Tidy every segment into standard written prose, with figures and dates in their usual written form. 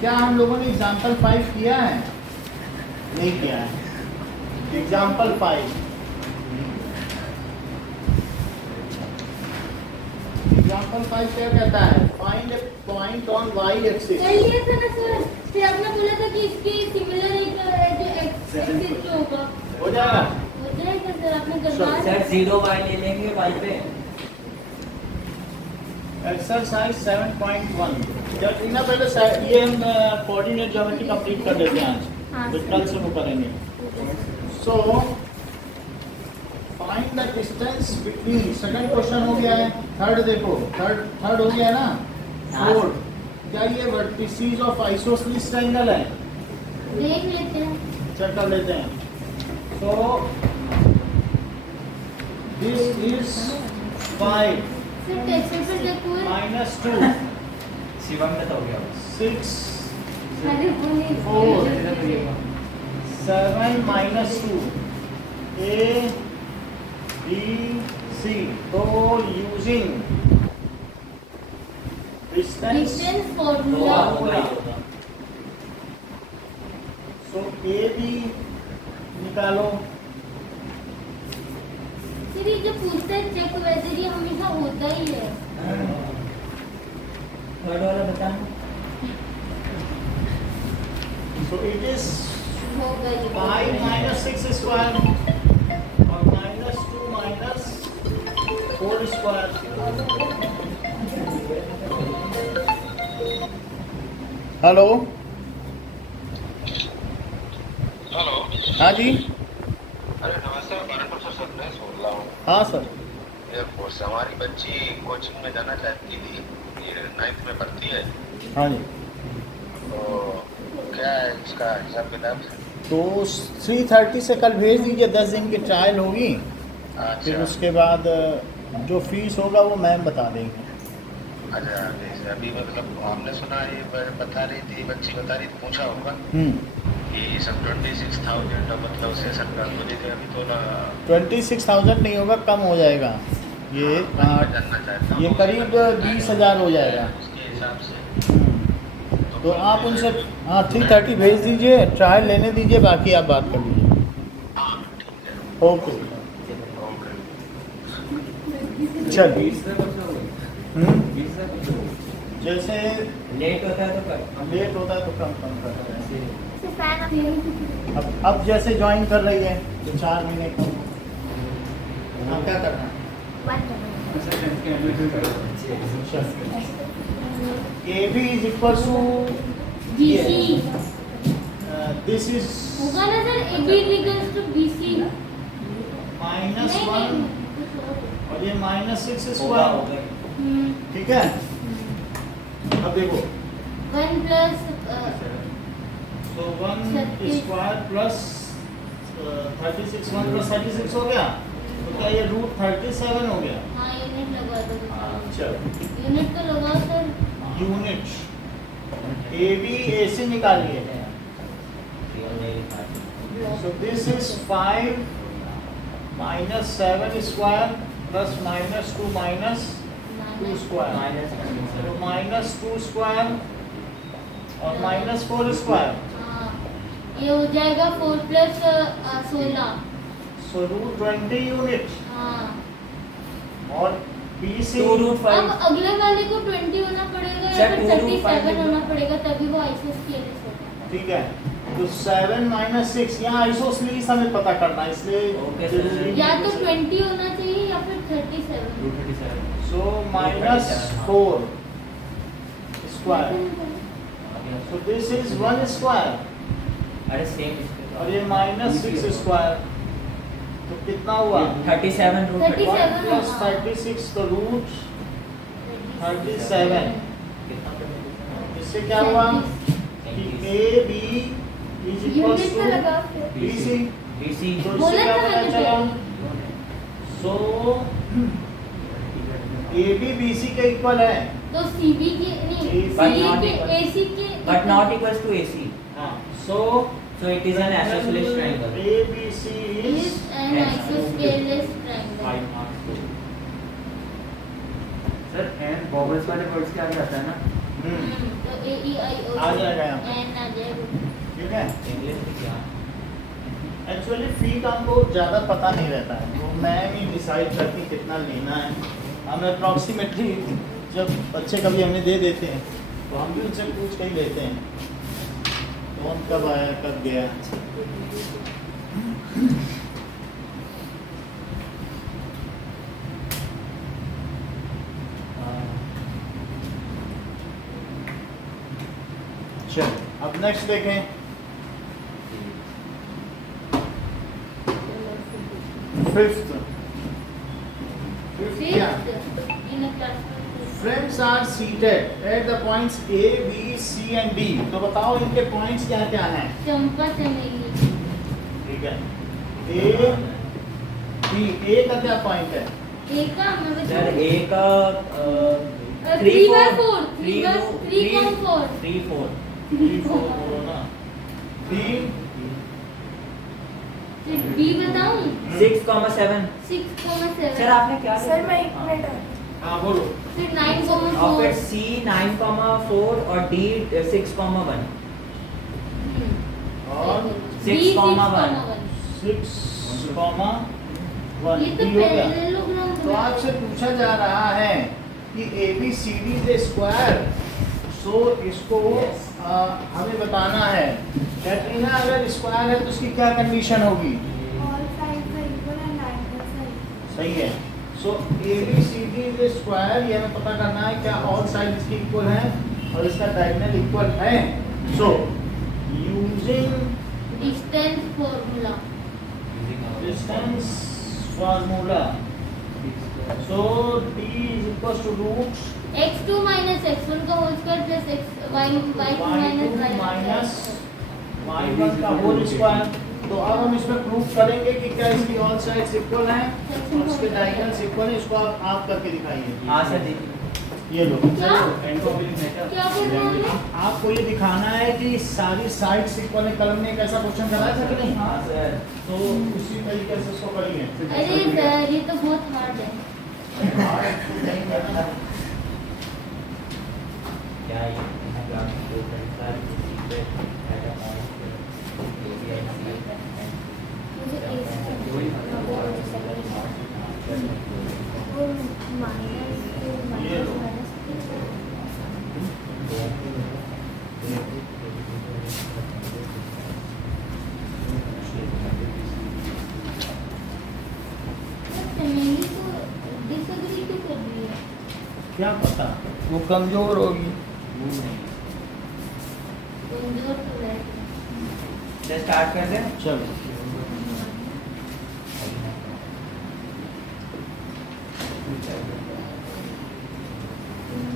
क्या हम लोगों ने एग्जाम्पल 5 किया है? नहीं किया है। एग्जाम्पल 5 क्या कहता है? Find a point on y axis. कर लिया था ना सर, फिर आपने बोला था कि इसके सिमिलर एक जो एक्सिस जो होगा हो जाएगा। हो जाएगा सर, आपने करवा सर 0 y ले लेंगे y पे। एक्सरसाइज 7.1 जब ना पहले ये हम कोऑर्डिनेट ज्योमेट्री कंप्लीट कर लेते हैं आज, हाँ, तो कल से वो करेंगे। So find the distance between, second question हो गया है। थर्ड देखो, थर्ड हो गया ना। फोर्थ, क्या ये वर्टिसेस ऑफ आइसोसेलेस ट्रायंगल है? देख लेते हैं। चेक कर लेते हैं। So this is 5 sir texture पर देखो -2 शिवम का तो हो गया। 6 अरे बोलिए 4 7 -2 A B C। तो using distance distance formula so A B निकालो। सर ये जो पूछता है चेक वेदर ये हमेशा होता ही है। थर्ड वाला बताना। सो इट इज होगा ये 5 -6 स्क्वायर और -2 -4 स्क्वायर। Hello, hello. हाँ जी। अरे नमस्ते, मैं प्रोफेसर सरनेस बोल रहा हूँ हाँ सर। एयरफोर्स से। हमारी बच्ची कोचिंग में जाना चाहती थी, ये 9th में पढ़ती है, हाँ जी। तो क्या है इसका हिसाब किताब? तो 3:30 से कल भेज दीजिए, 10 दिन की ट्रायल होगी। फिर अच्छा उसके बाद जो फीस होगा वो मैम बता देंगे। अच्छा, जैसे अभी मतलब हमने सुना, ये बता रही थी, बच्ची बता रही थी, पूछा होगा कि सब 26,000 तो मतलब सेशन कर दो, जैसे अभी तो ना 26,000 नहीं होगा, कम हो जाएगा ये। मैं जानना चाहता हूँ ये करीब 20,000 हो जाएगा। उसके हिसाब से। तो आप उनसे 3:30 भेज दीजिए, ट्रायल लेने दीजिए, बाकी आप बात कर लीजिए। हाँ ठीक है, ओके ओके। चलिए। जैसे लेट होता है तो कर। लेट होता है तो कम कर रहे हैं। सर फैन अब यही अब जैसे ज्वाइन कर रही है तो 4 महीने कम। आप क्या करना है? बात कर रहे A B is equal to BC this is होगा ना सर, AB इक्वल्स टू BC। -1 और ये -6 होगा स्क्वायर। होगा। ठीक है, अब देखो 1 प्लस तो 1 स्क्वायर प्लस 36 1 प्लस 36 हो गया, तो क्या ये √37 हो गया? हाँ यूनिट लगा दो। चलो यूनिट तो लगाओ सर। यूनिट ए बी ए सी निकालिए। So this is 5 -7 square plus -2 -2 square। So -2 square और -4 square। हाँ, ये हो जाएगा 4 प्लस 16। So √20 unit. हाँ, और BC 2√5। अब अगले वाले को 20 होना पड़ेगा या सर, फिर 2√5 37 होना पड़ेगा, तभी वो आइसोस्केलेस होगा। ठीक है, तो 7 - 6 यहाँ आइसोसेलेस हमें पता करना है, इसलिए ओके सर। या तो 20 होना चाहिए या फिर 37। सो -4 square. So this is 1 square अरे सेम और ये -6 स्क्वायर, तो कितना हुआ? 37 रूट 37 1 + 36 तो √37। इससे क्या हुआ कि A B is equal unit to पे लगाओ फिर। BC। बीसी। तो इससे बोला क्या था पता मैंने चला? पहले। सो ए बी BC के इक्वल है। तो CB के नहीं, But CA not के equal. AC के but not equals to AC। हाँ, so So it is an isosceles triangle. ABC is is an isosceles triangle। Sir and vowels वाले words के आगे आता है ना? तो ए ई आई ओ आ जाएगा यहाँ। एन आ जाएगा। ठीक है। इंग्लिश में क्या? एक्चुअली फी का हमको ज़्यादा पता नहीं रहता है, तो मैं ही डिसाइड करती कितना लेना है। हम अप्रॉक्सीमेटली जब बच्चे कभी हमें दे देते हैं तो हम भी उनसे पूछ के ही लेते हैं कौन कब आया कब गया। चलो अब नेक्स्ट देखें। फिफ्थ क्या? In a class Friends are seated at the points A, B, C and D. तो बताओ इनके points क्या क्या हैं? चंपा चमेली। ठीक है। A, B, A का क्या point है? ए का मैं सर बता ए का 3 by 4 3 कम 4 3 4 3, 4 बोलो ना। B, बी बताऊं 6,7 6,7 सर आपने क्या सर मैं एक मिनट हाँ बोलो। फिर और फिर 9,4 सी 9,4 और डी 6,1 और 6,1 6,1 ये तो D हो गया। पहले लोग ना तो आपसे पूछा जा रहा है कि A B C D is square, so इसको हमें बताना है। कैटरीना अगर स्क्वायर है तो उसकी क्या कंडीशन होगी? All sides are equal and angles are equal. सही है। So A B C D is square, ये हमें पता करना है क्या ऑल साइड इसकी इक्वल है और इसका डायगोनल इक्वल है। So using distance formula distance formula, so D is equal to root x2 minus x1 का whole square plus y2 minus y1 का होल स्क्वायर। तो अब हम इसमें प्रूव करेंगे कि क्या इसकी ऑल साइड्स इक्वल हैं और इसके डायगोनल्स इक्वल हैं। इसको आप करके दिखाइए। हाँ सर जी ये लो। क्या क्या बोल रहे हैं आपको ये दिखाना है कि सारी साइड्स इक्वल है। कलम ने एक ऐसा क्वेश्चन कराया था कि नहीं? हाँ सर तो उसी तरीके से इसको करिए। अरे सर ये तो बहुत हार्ड है क्या ये क्लास 4 मुझे ये लो। चमेली को डिसएग्री क्यों कर रही है? क्या पता वो कमजोर होगी। कमजोर तो है स्टार्ट कर दें। चलो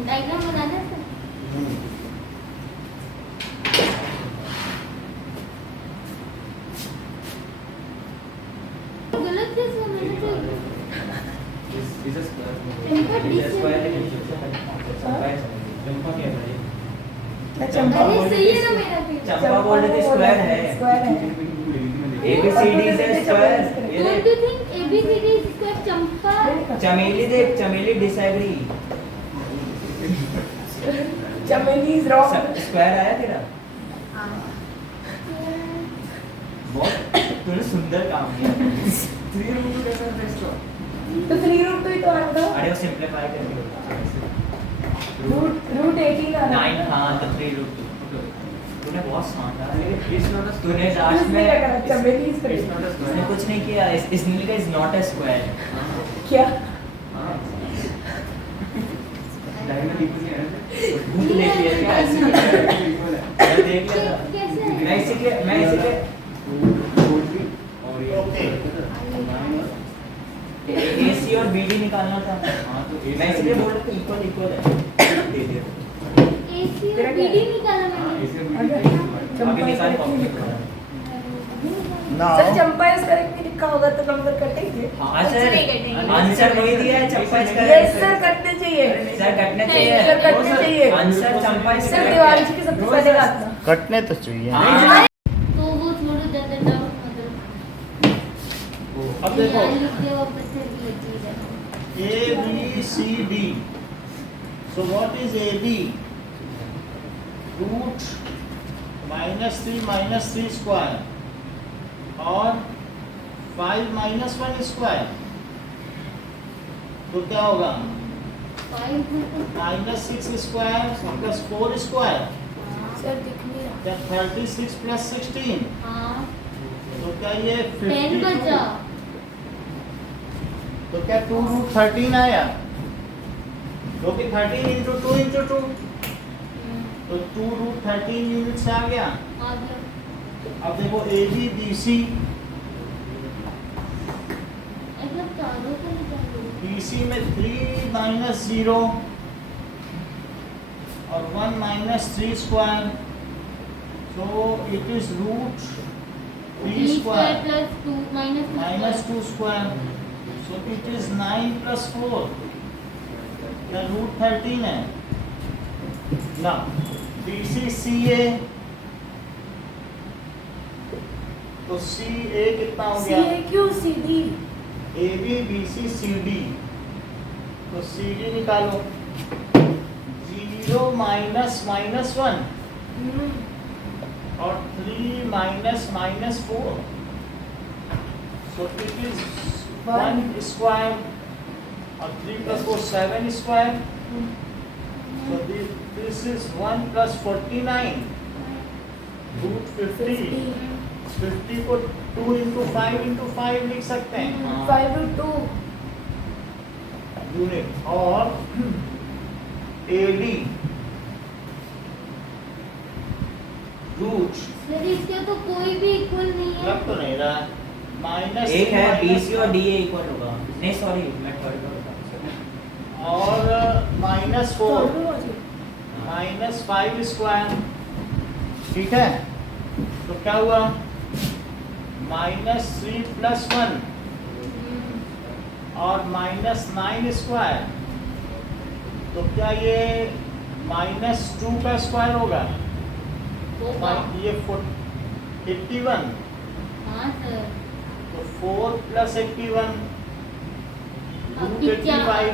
डायग्राम बनाना है सर। गलत कैसे मैंने तो चंपा अरे सही है ना मेरा फिर चंपा बोल रहे थे स्क्वायर है। स्क्वायर है। ABCD से square. Don't you think ABCD is square Champa Chameli देख चमेली डिसएग्री चमेली इज रॉन्ग। स्क्वायर आया तेरा बहुत तूने सुंदर काम किया। 3 रूट कैसे बेस्ट हो? तो 3 रूट तो ही तो आ रहा अरे वो सिंपलीफाई करके रूट 18 आ रहा 9 हाँ तो 3 रूट तूने बहुत शानदार तूने कुछ लास्ट नहीं में लगा चमेली इज तूने कुछ नहीं किया इस नील का इज नॉट अ स्क्वायर क्या भूख देख लिया क्या ऐसे मैं देख लिया था कैसे मैं इसीलिए ओके। AC और BD निकालना था मैं इसलिए बोल रहा था इक्वल इक्वल है दे दिया AC और BD निकाला मैंने अभी निकाल सर चंपा इज करेक्ट नहीं लिखा होगा तो नंबर कटेंगे। हाँ सर आंसर वही दिया है चंपा इसका यस सर कटने चाहिए। सर कटने सर चाहिए कटने चाहिए। आंसर चंपा इसका सर दिवाली की सबसे पहले काटना। कटने तो चाहिए। हाँ तो वो छोड़ो ज्यादा डाउट मतलब अब देखो लिख दो पत्थर की चीज है A B C D, so what is A B? Root -3 square और 5 - 1 स्क्वायर, तो क्या होगा? -6 स्क्वायर प्लस 4 स्क्वायर, सर दिख नहीं रहा। क्या 36 + 16, हाँ तो क्या ये 10 बचा। तो क्या 2√13 आया? क्योंकि 13 × 2 × 2, तो 2√13 यूनिट्स आ गया। आ गया। अब देखो AB BC, ऐसा तारों का निकालो। BC में 3 - 0 और 1 - 3 square, so it is root 3 square plus 2 minus 2 square, so it is 9 + 4, क्या √13 है ना? BC CA, तो CA कितना हो गया? CAQ CD AB BC CD, तो CD निकालो। 0 - -1 और 3 - -4, so it is 1 square और 3 + 4 7 square, so this is 1 + 49 √50। 50 को 2 × 5 × 5 लिख सकते हैं 5√2 यूनिट। और AD रूट, सर इसके तो कोई भी इक्वल नहीं है। लग तो नहीं रहा, माइनस एक है BC और DA इक्वल होगा। नहीं सॉरी, मैं थर्ड का बता रहा हूँ। और -4 तो -5 स्क्वायर, ठीक है? तो क्या हुआ? -3 + 1 और -9 स्क्वायर, तो क्या ये -2 का स्क्वायर होगा? होगा। ये 81, हाँ सर। तो 4 + 81 285,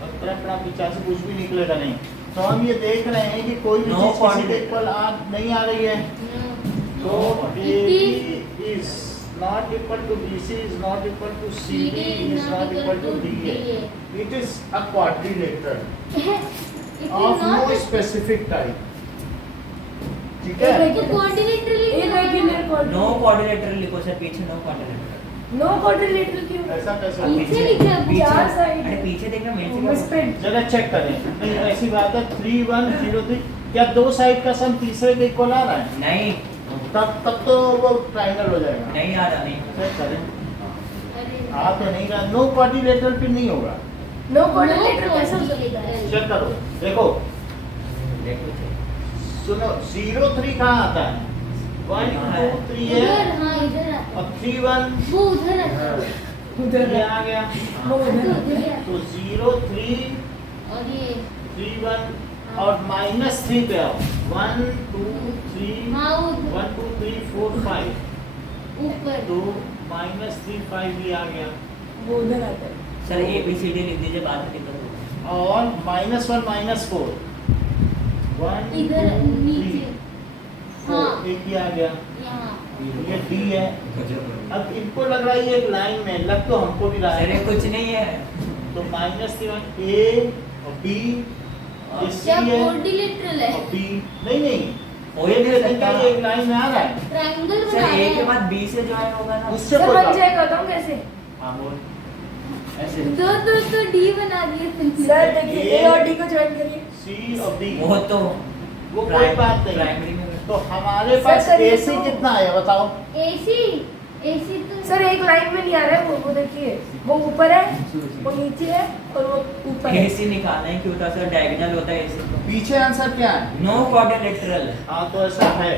17 कुछ भी निकलेगा नहीं। तो हम ये देख रहे हैं कि कोई भी No चीज किसी के coordinate. इक्वल नहीं आ रही है, तो AB is not equal to BC is not equal to CD is not equal to DA. It is a quadrilateral of no specific type, ठीक है? तो कोऑर्डिनेटर नो कोऑर्डिनेटर लिखो सर, पीछे नो कोऑर्डिनेटर। नो क्वाड्रिलेटरल क्यों? ऐसा कैसे? पीछे लिखा है, पीछे। चार साइड। अरे पीछे देखना, मेन से बस क्या पे जरा चेक करें। नहीं ऐसी बात है 3 1 0 3, क्या दो साइड का सम तीसरे के इक्वल आ रहा है? नहीं तब तो वो ट्रायंगल हो जाएगा। नहीं आ रहा, नहीं चेक करें, अरे आ तो नहीं रहा। नो क्वाड्रिलेटरल फिर नहीं होगा, नो क्वाड्रिलेटरल कैसे हो सकता है? चेक करो। देखो देखो तो। सुनो, 0 3 कहाँ आता है? 1 2 3 इधर, है हाँ इधर आता है। और 3 1 वो उधर आता है। उधर ये आ गया, वो तो उधर उधर ही आता तो 0 3 है। और ये 3 1 और -3 पे आओ। 1 2 3 हाँ वो 1 2 3 4 5, ऊपर। तो -3 5 भी आ गया। वो उधर आता है। सर ABCD लिख दीजिए, बाद में दिक्कत होगी। और -1 -4 1 इधर 2 नीचे। 3 हाँ। 4 एक ही आ गया। यहाँ। ये D है। अब इनको लग रहा है ये एक लाइन में, लग तो हमको भी रहा अरे है। कुछ नहीं है। तो -3 A और B, ये C क्या है कोऑर्डिनेटर है? और B नहीं हो ही नहीं सकता। ये एक लाइन में आ रहा है। ट्रायंगल सर बना A के है। बाद B से ज्वाइन होगा ना। उससे सर कोई बन बात- जाएगा बताऊं कैसे? हाँ बोल ऐसे तो D बना दिए तुमने। सर देखिए A और D को ज्वाइन करिए। C और D, वो तो वो कोई बात नहीं। प्राइमरी में तो हमारे सर, पास सर, ये AC तो- कितना आया बताओ? AC तो सर एक लाइन में नहीं आ रहा है वो देखिए, वो ऊपर है, वो नीचे है और वो ऊपर है। AC निकालना ही क्यों था सर, डायगोनल होता है AC को। पीछे आंसर क्या है? नो कोऑर्डिनेटरल। हाँ तो ऐसा है।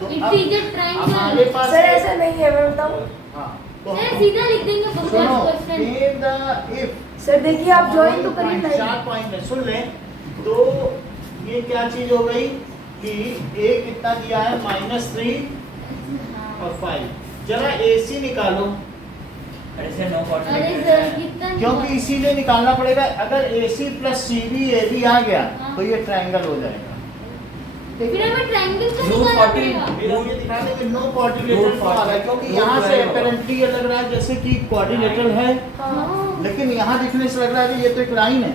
तो It अब is a triangle. हमारे पास सर ऐसा नहीं है, मैं बताऊं। हाँ तो सर सीधा लिख देंगे सुनो, बकवास question. in the if sir देखिए आप ज्वाइन तो करिए लाइन। 4 पॉइंट है, सुन लें। तो ये क्या चीज हो गई कि A कितना दिया है? -3 और 5। जरा AC निकालो, अरे सर नो अरे सर कोऑर्डिनेटर। कितना क्योंकि इसीलिए निकालना पड़ेगा। अगर AC + CD AB आ गया हाँ। तो ये ट्रायंगल हो जाएगा। फिर हमें ट्रायंगल का Root निकालना 14 पड़ेगा। फिर हम ये दिखा देंगे नो क्वाड्रिलेटरल क्यों आ रहा है, क्योंकि यहाँ से apparently ये लग रहा है जैसे कि क्वाड्रिलेटरल है, हाँ। लेकिन यहाँ दिखने से लग रहा है कि ये तो एक लाइन है।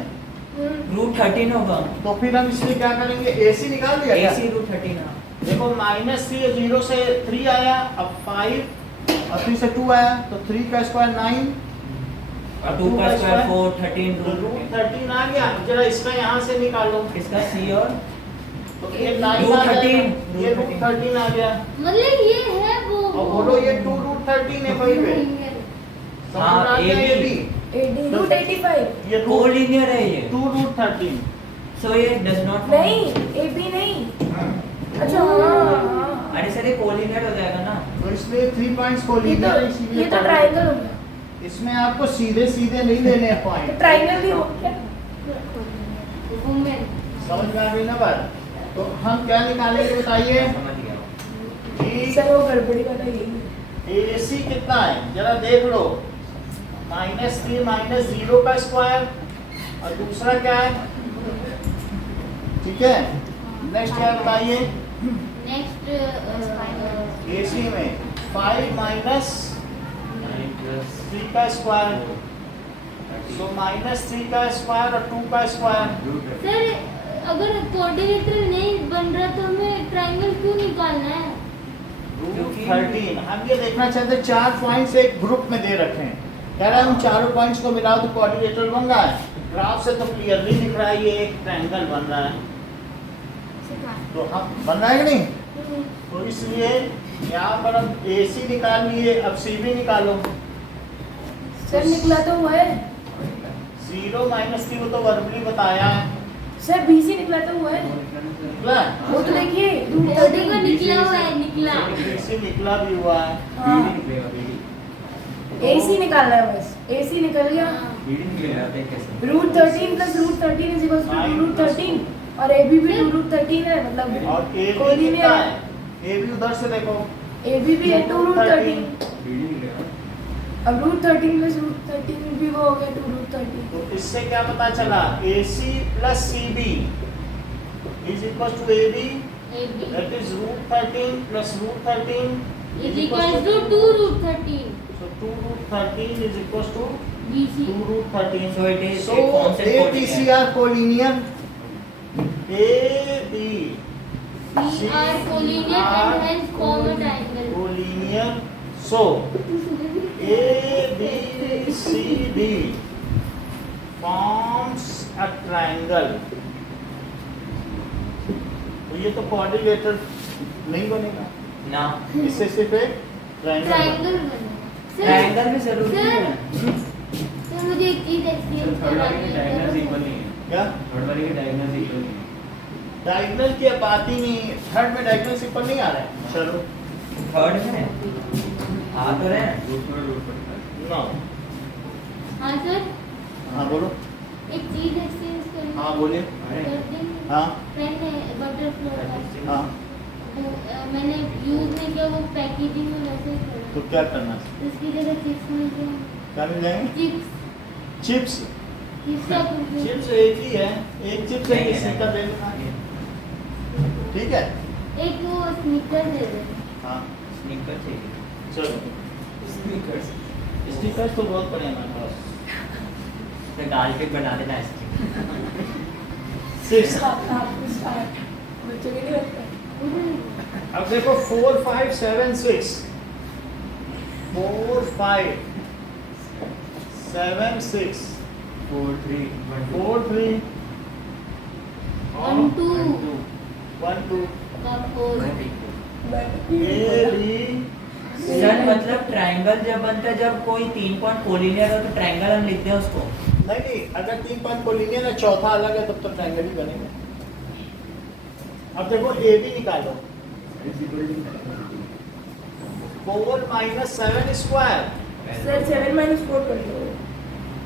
रूट 13 होगा। तो फिर हम इसलिए क्या करेंगे, AC निकाल दिया क्या? AC रूट 13 हाँ। देखो -3 0 से 3 आया, अब 5 और 3 से 2 आया, तो 3 का स्क्वायर 9 और 2 का स्क्वायर 4 13 तो रूट रूट 13 आ गया। जरा इसका यहाँ से निकाल लो, इसका C और तो ये 9 रूट आ जाएगा, 13, ये रूट 13 आ गया। मतलब ये है वो। और बोलो ये 2 रूट 13 है वहीं पे, समझ हाँ, में आ गया ये AB भी? AD रूट 85 ये कोलिनियर है ये। 2 रूट 13। सो ये डज नॉट नहीं AB नहीं। अच्छा हाँ अरे सर ये कोलिनियर हो जाएगा ना। तो इसलिए 3 पॉइंट्स को ये लीजिए, तो इसीलिए ये तो ट्रायंगल हो गया। इसमें आपको सीधे सीधे नहीं लेने हैं तो पॉइंट, ट्रायंगल भी हो क्या? वुमेन। समझ में आ गई ना बात? तो हम क्या निकालेंगे बताइए समझ गया। कि सर वो गड़बड़ी वाला यही है। AC कितना है जरा देख लो, -3 -0 का स्क्वायर और दूसरा क्या है, ठीक है। नेक्स्ट क्या है बताइए, नेक्स्ट AC में 5 -3 का स्क्वायर, तो -3 का स्क्वायर और 2 का स्क्वायर। सर अगर कोऑर्डिनेटर नहीं बन रहा तो हमें ट्रायंगल क्यों निकालना है? रूट 13 हम ये देखना चाहते हैं, 4 पॉइंट्स एक ग्रुप में दे रखे हैं, कह रहा है उन चारों पॉइंट्स को मिलाओ तो कोऑर्डिनेटर बन रहा है। ग्राफ से तो क्लियरली दिख रहा है ये एक ट्रायंगल बन रहा है, तो हम बन रहा है कि नहीं? तो इसलिए यहाँ पर अब AC निकाल लिए, अब CB निकालो। सर निकला तो हुआ है। 0 -3 वो तो वर्बली बताया है, सर BC निकला तो हुआ है। निकला है? वो तो देखिए रूट कोडी का निकला हुआ है, निकला। BC निकला भी हुआ है। हाँ AC निकालना है बस। AC निकल गया। Root 13 plus root 13 is equal to root 13 और AB भी रूट 13 है मतलब और AB कोलिनियर कितना है। है, AB उधर से देखो, AB भी है 2 रूट 13। 13। अब रूट 13 प्लस रूट 13 भी वो हो गया 2 रूट 13। तो इससे क्या पता चला, AC plus CB is equal to AB, AB that is root 13 plus root 13 is equals to 2 root 13 so 2 root 13 is equals to BC. 2 root 13. So it is- so it forms a ABC are collinear, AB C are collinear and hence form a triangle. collinear, so ABCD forms a triangle. तो ये तो coordinator नहीं बनेगा, ना इससे सिर्फ एक triangle triangle बनेगा। सर ट्रायंगल भी जरूरी सर है। सर मुझे एक चीज एक्सप्लेन करवाइए। क्या डायगोनल की अब बात ही नहीं, थर्ड में डायगोनल सिंपल नहीं आ रहा है। चलो थर्ड में आ तो रहे हैं। नो, हाँ सर हाँ बोलो, एक चीज एक्सचेंज करनी हाँ बोलिए, कर देंगे। हाँ पेन है बटरफ्लाई का हाँ, वो, मैंने यूज नहीं किया, वो पैकेजिंग में वैसे ही पड़ा। तो क्या करना है, उसकी जगह चिप्स मिल गए। क्या मिल जाएंगे? चिप्स चिप्स, चिप्स का कुछ चिप्स एक ही है, एक चिप्स है, किसी का ले लेना, ठीक है। एक वो स्नीकर दे दे। हाँ स्नीकर चाहिए। चलो, स्नीकर्स स्टिकर्स तो बहुत पड़े हैं हमारे पास। तो दाल पे बना देना आइसक्रीम। 6 बच्चों के लिए होता है। अब देखो 4 5 7 6 4 5 7 6 4 3 1 2 1 2 का 4 A B सर मतलब ट्रायंगल जब बनता है, जब कोई 3 पॉइंट कोलिनियर हो तो ट्रायंगल हम लिखते हैं उसको। नहीं, अगर 3 पॉइंट कोलिनियर है, चौथा अलग है, तब तो ट्रायंगल ही बनेगा। अब देखो ए बी निकालो, 4 - 7 स्क्वायर सर 7 - 4 कर दो।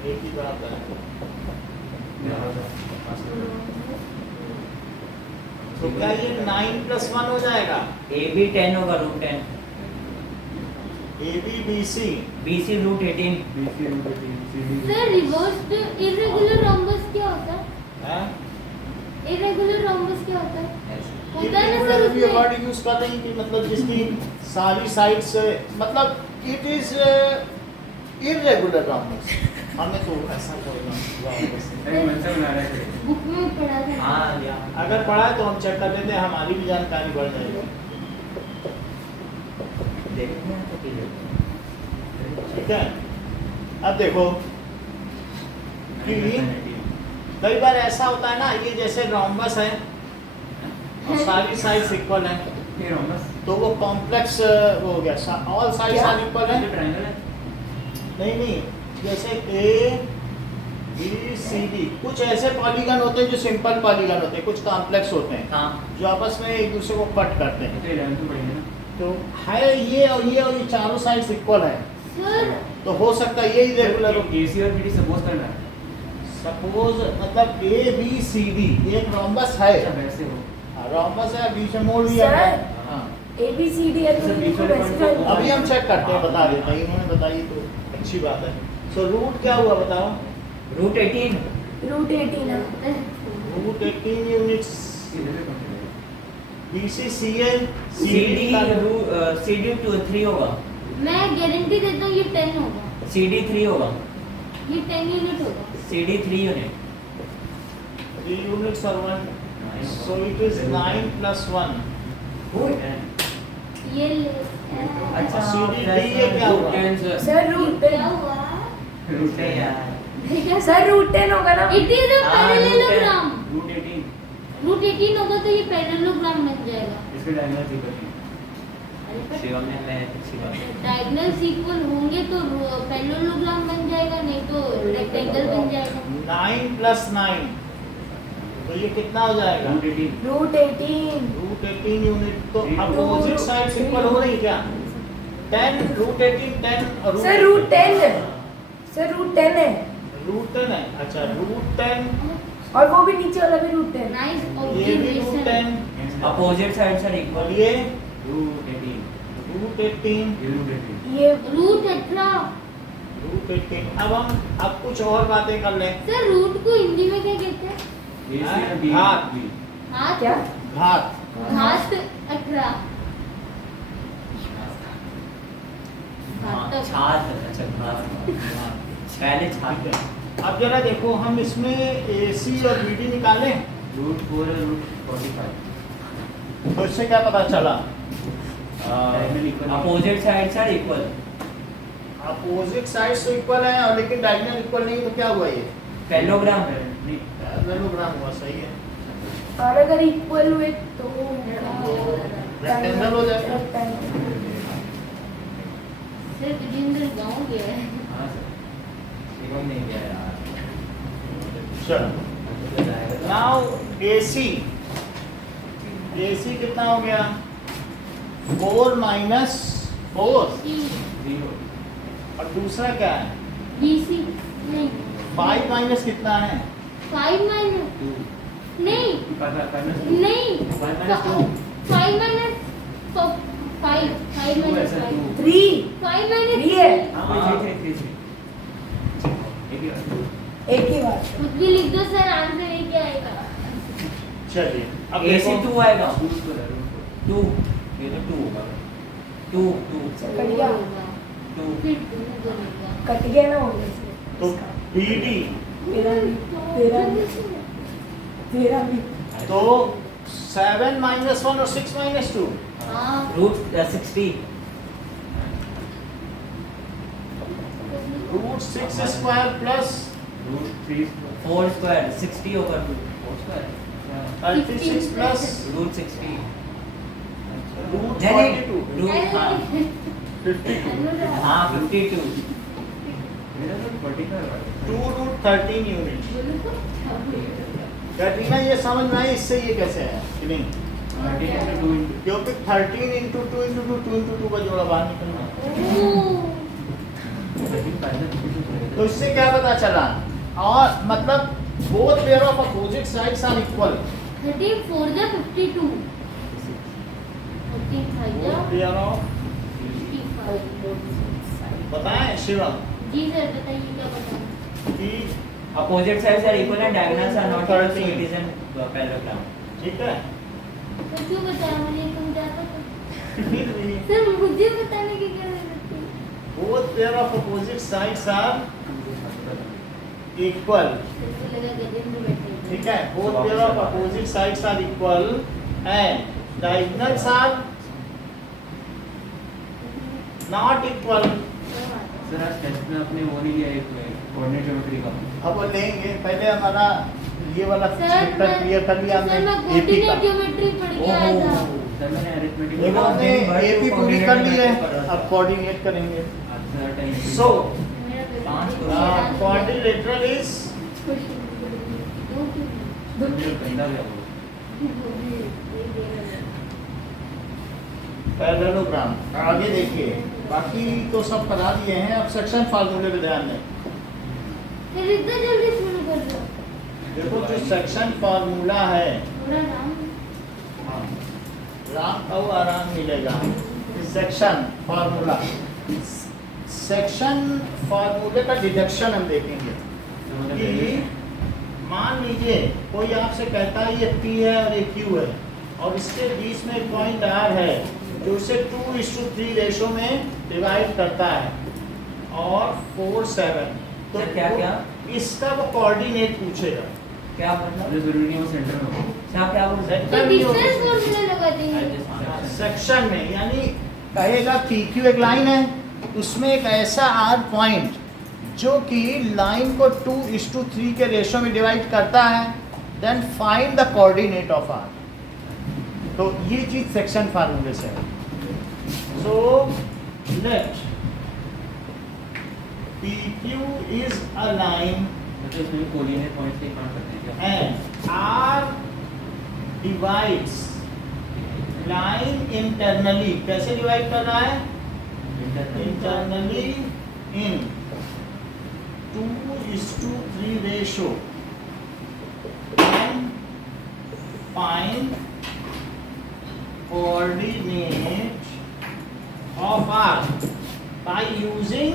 एक ही बात है। तो क्या ये 9 + 1 हो जाएगा? ए बी 10 होगा root 10, A B B C B C root 18। Sir reversed irregular rhombus क्या होता है? है, इरेगुलर रोम्बस क्या होता है? होता है ना सर ये उसमें वर्ड यूज करते हैं कि मतलब जिसकी सारी साइड से मतलब इट इज इरेगुलर रॉम्बस। हमें तो ऐसा बुक में पढ़ा था हाँ या अगर पढ़ा है तो हम चेक कर लेते हैं, हमारी भी जानकारी बढ़ जाएगी। देखते हैं तो क्लियर। ठीक है, अब देखो कि कई बार ऐसा होता है ना, ये जैसे रॉम्बस है और सारी साइड्स इक्वल है फिर बस तो वो कॉम्प्लेक्स वो हो गया, ऑल साइड्स आर इक्वल है। ट्रायंगल है। नहीं, जैसे ए बी सी डी कुछ ऐसे पॉलीगन होते हैं जो सिंपल पॉलीगन होते हैं, कुछ कॉम्प्लेक्स होते हैं हाँ जो आपस में एक दूसरे को कट करते हैं। तो 11 तो पढ़ेंगे ना। तो है ये और ये चारों साइड्स इक्वल है, सर तो हो सकता है ये इरेगुलर हो। एसी और बीडी सपोज करना है। सपोज मतलब ए बी सी डी एक रॉम्बस है, अच्छा वैसे हो। रॉम्बस है, बीच में मोड़ दिया सर। है। हाँ, ABCD है तो सर, बीच इनको वाले वैसे पॉइंट को- कर- अभी हम चेक करते हैं, बता देते हैं, इन्होंने बताई तो अच्छी बात है। सो रूट क्या हुआ बताओ? रूट 18 रूट 18 है। Root 18 units BCCL CD CD 3 होगा। मैं गारंटी देता हूँ ये 10 होगा, CD 3 होगा। ये 10 यूनिट होगा। CD 3 unit 3 units are 1, so it is 9 plus 1. ये अच्छा CD ये क्या हुआ? सर रूट क्या हुआ? रूट है यार। सर रूट 10 होगा ना। It is a parallelogram. Root 18 root 18 होगा तो ये पैरेललोग्राम बन जाएगा। इसके डायगोनल इक्वल अरे पर शिवम ने मैं अच्छी बात है। डायगोनल्स इक्वल होंगे तो पैरेललोग्राम बन जाएगा, नहीं तो रेक्टेंगल बन जाएगा। 9 plus 9, तो ये कितना हो जाएगा? Root 18 root 18 root 18 unit. तो Three, opposite two, sides three. Equal हो रही क्या? 10 रूट 18 10 और सर रूट 10 है। सर रूट 10 है रूट 10 है। अच्छा रूट 10 और वो भी नीचे वाला भी रूट 10। नाइस ये भी root observation. 10 opposite sides are और इक्वल। ये रूट 18 रूट 18 ये रूट 18 ये रूट 18। रूट 18। अब हम अब कुछ और बातें कर लें। सर रूट को हिंदी में क्या कहते हैं? घात। हाथ क्या? घात। घात 18। घातक। छात अच्छा घात पहले छात ठीक है। अब जरा देखो हम इसमें AC और BD निकालें रूट 4 और रूट 45 तो इससे क्या पता चला? Opposite sides are equal. Opposite sides तो इक्वल है और लेकिन डायगोनल इक्वल नहीं, तो क्या हुआ ये? पैरेललोग्राम है। पैरेललोग्राम हुआ। सही है, और अगर इक्वल हुए तो रेक्टेंगल हो जाएगा। सर विजेंद्र गाँव गया है। हाँ सर शिवम नहीं गया यार। चलो नाउ AC कितना हो गया? 4 minus 4 0 और दूसरा क्या है? BC नहीं 5 माइनस कितना है? 5 माइनस 2 नहीं 5 नहीं 5 minus 2 5 minus 5 5 minus 5 3 5 minus Three है। हाँ 3 एक ही बात। एक ही बात। कुछ भी लिख दो सर, आंसर एक ही आएगा। चलिए अब AC देखो 2 आएगा। 2 ये तो 2 होगा। 2 कट गया। 2 फिर 2 बनेगा। कट गया ना हो गया तो BD तेरा भी तो 7 minus 1 और 6 minus 2 हाँ root 60 root 6 square plus root 3 4 square 60 over 2 4 square 36 plus root 60 root नहीं 42 रूट हाँ 52 हाँ 52 2 रूट 13 यूनिट। कैटरीना ये समझ में आई इससे ये कैसे है कि नहीं? क्योंकि 13 into 2 into 2 2 into 2 का जोड़ा बाहर निकलना। तो इससे क्या पता चला? और मतलब both pair of opposite sides are equal. 13 4 जा 52 14 5 जा Both pair of 55। बताएं शिवम जी सर बताइए क्या बताएं? कि opposite sides are equal and diagonals are not equal, 13. It is an parallelogram. ठीक है तो क्यों बताया मैंने, तुम जाता तो फिर भी सर मुझे बताने की क्या जरूरत थी? both pair of opposite sides are equal. मुझे लगा गजेंद्र बैठे हैं। ठीक है, both pair of opposite sides are equal and diagonals are not equal. Sir आज टेस्ट में आपने वो नहीं लिया एक कोऑर्डिनेट ज्योमेट्री का। अब वो लेंगे, पहले हमारा ये वाला सर चैप्टर मैं क्लियर कर लिया सर मैं हमने एपी का। कोऑर्डिनेट ज्योमेट्री पढ़ के आया था। सर मैंने अरिथमेटिक देखो हमने एपी पूरी कर ली है, अब कोऑर्डिनेट करेंगे। So, मेरा पांच पेपर quadrilateral is गंदा गया वो। पैरेललोग्राम। आगे देखिए, बाकी तो सब करा दिए हैं, अब सेक्शन फार्मूले पे ध्यान दें। फिर इतना जल्दी शुरू कर दो। देखो जो सेक्शन फार्मूला है, थोड़ा नाम राम को आराम मिलेगा। सेक्शन फार्मूला, सेक्शन फार्मूले का डिडक्शन हम देखेंगे कि मान लीजिए कोई आपसे कहता है ये P है और ये Q है और इसके बीच में एक पॉइंट R है जो इसे 2:3 रेशो में डिवाइड करता है और 4 7, तो सर, क्या क्या? इसका वो कोऑर्डिनेट पूछेगा। क्या मतलब जरूरी नहीं वो सेंटर में हो। क्या बोल रहे तो डिस्टेंस फॉर्मूला लगा देंगे। सेक्शन में, यानी कहेगा PQ एक लाइन है, उसमें एक ऐसा R पॉइंट जो कि लाइन को 2:3 के रेशो में डिवाइड करता है, then find the coordinate of R। तो ये चीज सेक्शन फार्मूले से है। So let PQ is a line मतलब इसमें कोऑर्डिनेट पॉइंट से काम करते हैं क्या? and R divides line internally। कैसे डिवाइड कर रहा है? Internally in 2:3 ratio and find coordinate of R by using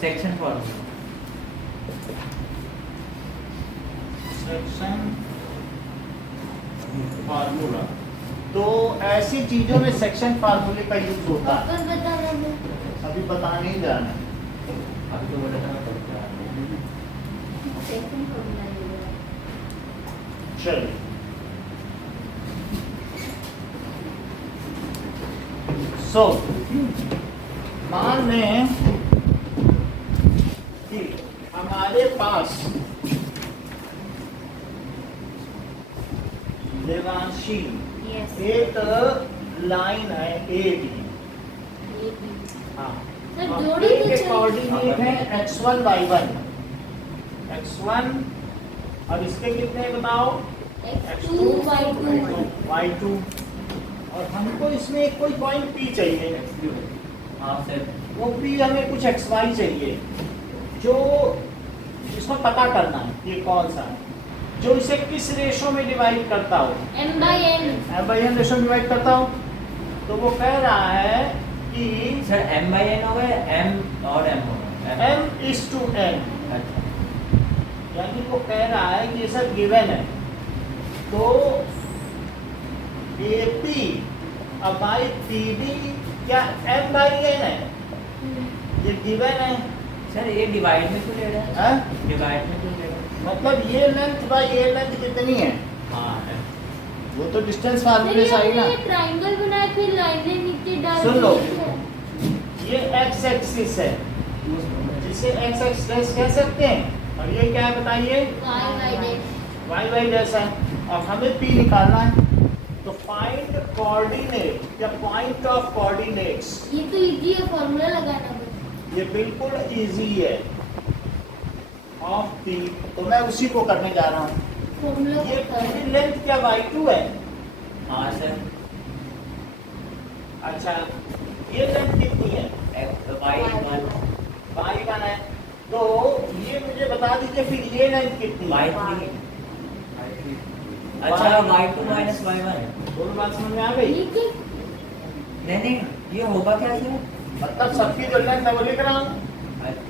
section formula. Section formula. तो ऐसी चीजों में सेक्शन फार्मूले का यूज होता है। वापस बता रहा हूँ। अभी बताने ही जाना। अभी तो बोला था मैं पढ़ता सेक्शन फॉर्मूला ले लिया। चलिए, सो मान लें कि हमारे पास देवांशी यस एक लाइन है ए बी। ये भी हाँ, सर अब जोड़ी A तो के चाहिए। कोऑर्डिनेट है x1 y1, x1 और इसके कितने बताओ? x2 y2 y2, और हमको इसमें एक कोई पॉइंट P चाहिए। है। हाँ सर। वो P हमें कुछ xy चाहिए जो इसमें पता करना है ये कौन सा है जो इसे किस रेशो में डिवाइड करता हो। m/n m/n रेशो में डिवाइड करता हो। तो वो कह रहा है कि सर m/n हो गया, m और m हो गया। m/n, अच्छा। यानी वो कह रहा है कि ये सब गिवन है। तो AP अब बाई PB क्या m/n है? ये गिवन है। सर ये डिवाइड में क्यों ले रहा है? हाँ? डिवाइड में क्यों ले रहा है? मतलब ये लेंथ बाई ये लेंथ कितनी है? हाँ है। वो तो डिस्टेंस फार्मूले से आई ना। ट्रायंगल बनाया फिर लाइनें नीचे डाल सुन लो। दी। ये x एक्सिस है जिसे x एक्सिस कह सकते हैं और ये क्या है बताइए? y डैश है और हमें P निकालना है। तो फाइंड कोऑर्डिनेट या पॉइंट ऑफ कोऑर्डिनेट्स। ये तो इजी है, फॉर्मूला लगाना बस। ये बिल्कुल इजी है ऑफ P, तो मैं उसी को करने जा रहा हूँ। फॉर्मूला ये बता दो। पूरी लेंथ क्या y2 है? हाँ सर। अच्छा, ये लेंथ कितनी है? y1 y1 है। तो ये मुझे बता दीजिए फिर ये लेंथ कितनी है? y3। अच्छा y2 माइनस y1। दोनों बात समझ में आ गई? ये क्या? नहीं ये होगा क्या सर? मतलब सबकी जो लेंथ है वो लिख रहा हूँ। अच्छा,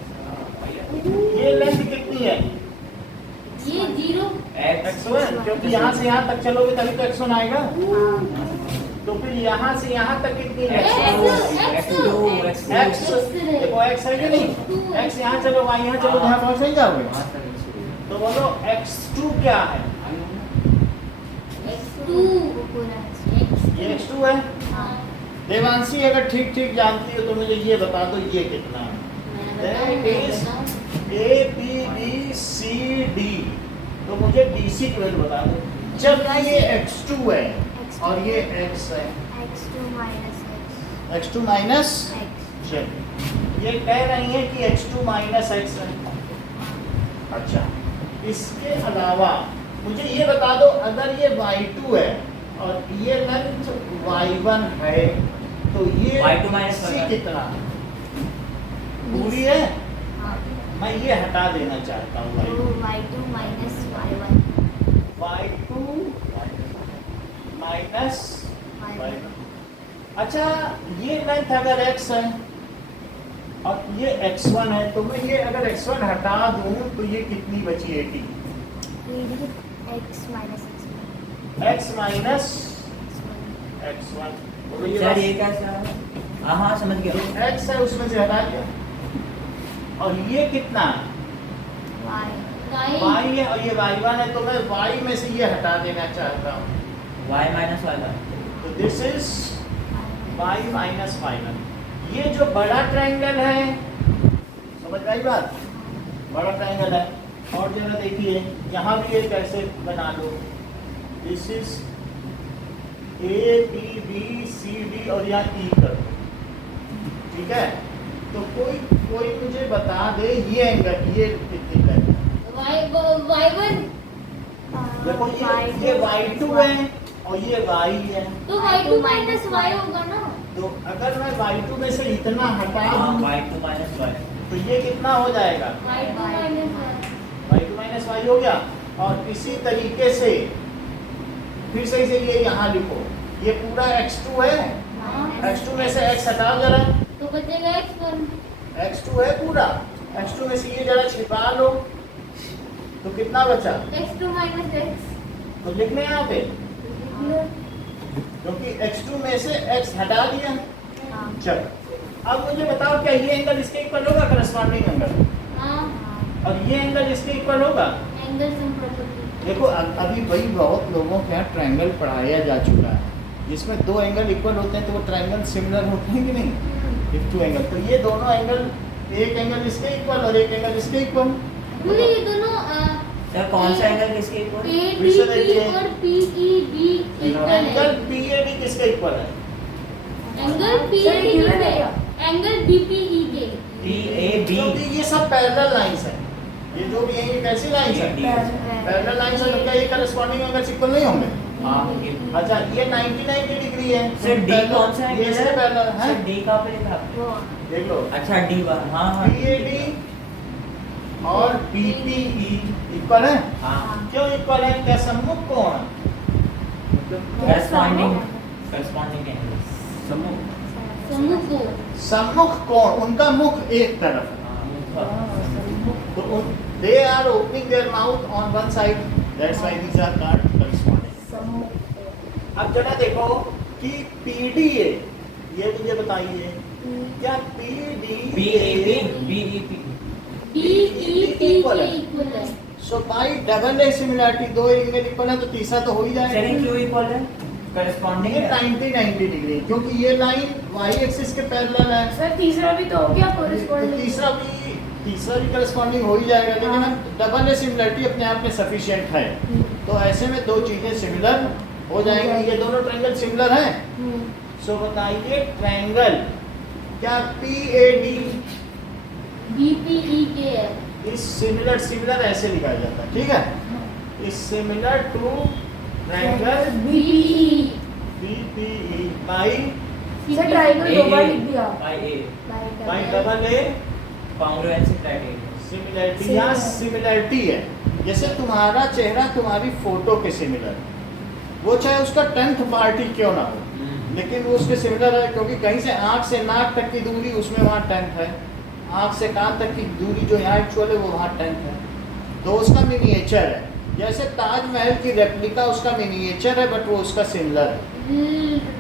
ये लेंथ कितनी है? ये 0 x1 क्योंकि यहाँ से यहाँ तक चलोगे तभी तो x1 आएगा। तो फिर यहाँ से यहाँ तक कितनी है? x देखो x है कि नहीं? x यहाँ चलो y यहाँ चलो यहाँ पहुँच नहीं जाओगे? तो बोलो x2 क्या है? x2 ये x2 है। देवांशी अगर ठीक ठीक जानती हो तो मुझे ये बता दो ये कितना है? That is A B B C D। तो मुझे DC की वैल्यू बता दो। जब ये x2 है और ये x है, x2 माइनस ये कह रही है कि x2 माइनस x है। अच्छा, इसके अलावा मुझे ये बता दो अगर ये y2 है और ये लेंथ y1 है तो ये y2 माइनस c कितना पूरी है? मैं ये हटा देना चाहता हूँ y2 माइनस y1। अच्छा, ये लेंथ अगर x है और ये x1 है तो मैं ये अगर x1 हटा दूं तो ये कितनी बची? 80 x माइनस x1। तो सर ये कैसा है? हाँ समझ गया। x है उसमें से हटा दिया और ये कितना है? y है और ये y1 है तो मैं y में से ये हटा देना चाहता हूँ। y minus y1। तो this is y minus y1। ये जो बड़ा ट्रायंगल है, समझ आई बात? बड़ा ट्रायंगल है और जगह देखिए यहाँ भी एक ऐसे बना लो। This is A B B C D और यहाँ E कर दो, ठीक है? तो कोई मुझे बता दे ये एंगल ये कितनी है? y1 देखो ये y2 है और ये y है। तो y2 माइनस y होगा ना। तो अगर मैं y2 में से इतना हटा हाँ दूं y2 माइनस y। तो ये कितना हो जाएगा? y2 माइनस y हो गया। और इसी तरीके से फिर से इसे ये यहाँ लिखो, ये पूरा x2 है, x2 में से x हटाओ जरा, तो बचेगा x1। x2 है पूरा, x2 में से ये जरा छिपा लो तो कितना बचा? x2 minus x। तो लिखने यहाँ पे क्योंकि x2 में से x हटा दिया। चलो अब मुझे बताओ क्या ये एंगल इसके इक्वल होगा? Corresponding angle. और ये एंगल इसके इक्वल होगा? Angle sum property. देखो अभी वही बहुत लोगों के यहाँ ट्रायंगल पढ़ाया जा चुका है जिसमें दो एंगल इक्वल होते हैं तो वो ट्रायंगल सिमिलर होते हैं कि नहीं? इफ टू एंगल, तो ये दोनों एंगल, एक एंगल इसके इक्वल और एक एंगल इसके इक्वल। ये दोनों सर कौन सा एंगल किसके इक्वल? ADB और PEB इक्वल एंगल है। PAD किसके इक्वल है? एंगल PAD के एंगल BPE के। PAB। क्योंकि ये सब पैरेलल लाइंस हैं, ये जो भी हैं ये कैसी लाइंस हैं? पैरेलल लाइंस है तो क्या ये करस्पॉन्डिंग एंगल इक्वल नहीं होंगे? हाँ अच्छा ये 90 डिग्री है। सर D कौन सा ये एंगल इसके है? पैरेलल है। सर D कहाँ पे लिखा आपने? देख लो अच्छा D बार, हाँ हाँ PAD और BPE इक्वल है। हाँ क्यों इक्वल है? क्या सम्मुख कोण? करस्पॉन्डिंग एंगल समूह को। सम्मुख कोण, उनका मुख एक तरफ है तो they are opening their mouth on one side, that's why these are called corresponding. अब जरा देखो कि PD है, ये मुझे बताइए क्या PD BEP BEP के इक्वल है। सो बाय डबल ए सिमिलरिटी दो एंगल इक्वल है तो तीसरा तो हो ही सर जाएगा। क्यों इक्वल है? करस्पॉन्डिंग ये है। 90 डिग्री क्योंकि ये लाइन y एक्सिस के पैरेलल है सर तीसरा भी तो हो गया तो कोरिस्पोंडिंग। तीसरा भी करस्पॉन्डिंग हो ही जाएगा, लेकिन डबल ए सिमिलरिटी अपने आप में सफिशिएंट है। तो ऐसे में दो चीजें सिमिलर हो जाएंगी। ये दोनों ट्रायंगल सिमिलर हैं। सो बताइए ट्रायंगल क्या PAD BPE के है। इज सिमिलर ऐसे लिखा जाता है, ठीक है? Is similar to triangle BPE। BPE by सर ट्रायंगल दो बार लिख दिया। By double A congruency criteria. Similarity. यहाँ सिमिलरिटी है, जैसे तुम्हारा चेहरा तुम्हारी फोटो के सिमिलर, वो चाहे उसका 10th पार्ट ही क्यों ना हो लेकिन वो उसके सिमिलर है क्योंकि कहीं से आँख से नाक तक की दूरी उसमें वहाँ 10th है, आँख से कान तक की दूरी जो यहाँ एक्चुअल है वो वहाँ 10th है। तो उसका मिनिएचर है। जैसे ताजमहल की रेप्लिका उसका मिनिएचर है, बट वो उसका सिमिलर है,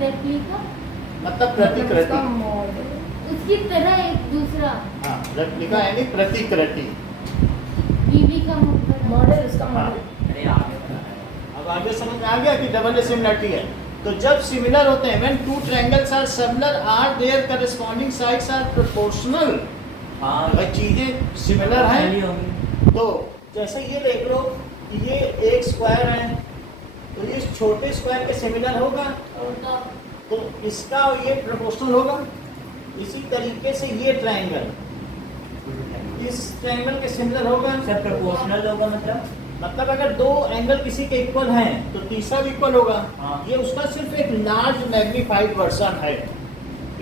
रेप्लिका मतलब प्रतिकृति। मॉडल उसकी तरह एक दूसरा हाँ, रेप्लिका यानी प्रतिकृति। बीवी का मॉडल उसका हाँ। मॉडल। अरे आगे बताया। अब आगे समझ में आ गया कि डबल सिमिलरिटी है। तो जब सिमिलर होते हैं, when two triangles are similar are their corresponding sides are proportional. हाँ भाई चीजें सिमिलर हैं, पहली होगी। तो जैसे ये देख लो, ये एक स्क्वायर है, तो ये छोटे स्क्वायर के सिमिलर होगा, होगा तो इसका और ये प्रोपोर्शनल होगा। इसी तरीके से ये ट्रायंगल इस ट्रायंगल के सिमिलर होगा। सर प्रोपोर्शनल होगा मतलब अगर दो एंगल किसी के इक्वल हैं तो तीसरा भी इक्वल होगा। हाँ। ये उसका सिर्फ एक लार्ज मैग्नीफाइड वर्जन है।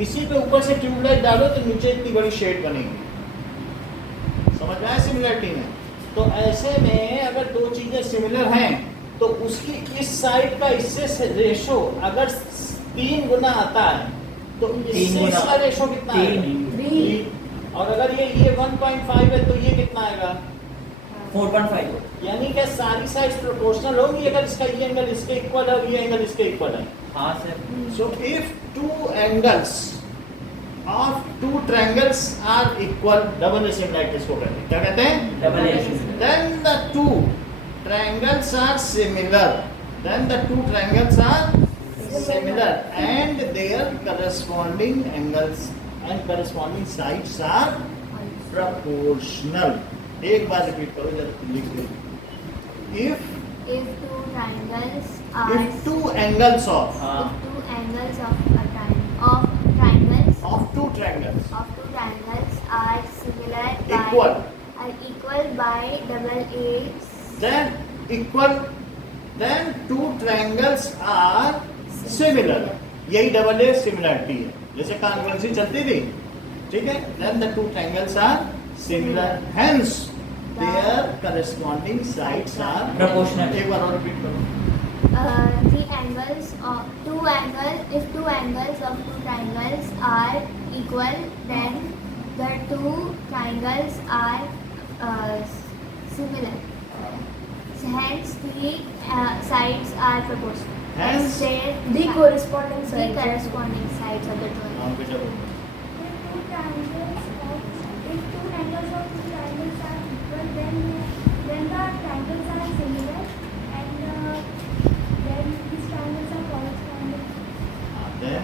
इसी पे ऊपर से ट्यूबलाइट डालो तो नीचे इतनी बड़ी शेड बनेगी। समझ में आया सिमिलरिटी में? तो ऐसे में अगर दो चीजें सिमिलर हैं तो उसकी इस साइड का इससे रेशो अगर 3 गुना आता है तो इससे गुना। इसका रेशो कितना आएगा? 3। और अगर ये 1.5 है तो ये कितना आएगा? 4.5। यानी कि सारी साइड्स प्रोपोर्शनल होंगी अगर इसका ये एंगल इसके इक्वल है और ये एंगल इसके इक्वल है। हाँ sir. So if two angles of two triangles are equal, double similarity इसको कहते हैं। क्या कहते हैं? डबल एशियन। Then the two triangles are similar, then the two triangles are similar and their corresponding angles and corresponding sides are proportional. एक बार repeat करो, जरा लिख लो। if two triangles are If two angles of हाँ। if two angles of a triangles two triangles are similar equal, are equal by double A then two triangles are similar. यही double A similarity है, जैसे कॉन्वर्जेंसी चलती थी, ठीक है? Then the two triangles are similar, hence their corresponding sides are Proportional. एक बार और repeat करो। if two angles of two triangles are equal, then the two triangles are similar. Hence the sides are proportional. Hence The corresponding the sides. corresponding sides of the triangle. हाँ बेटा बोलो। If two triangles of two triangles are equal, then the triangles are similar, and then these triangles are corresponding, Then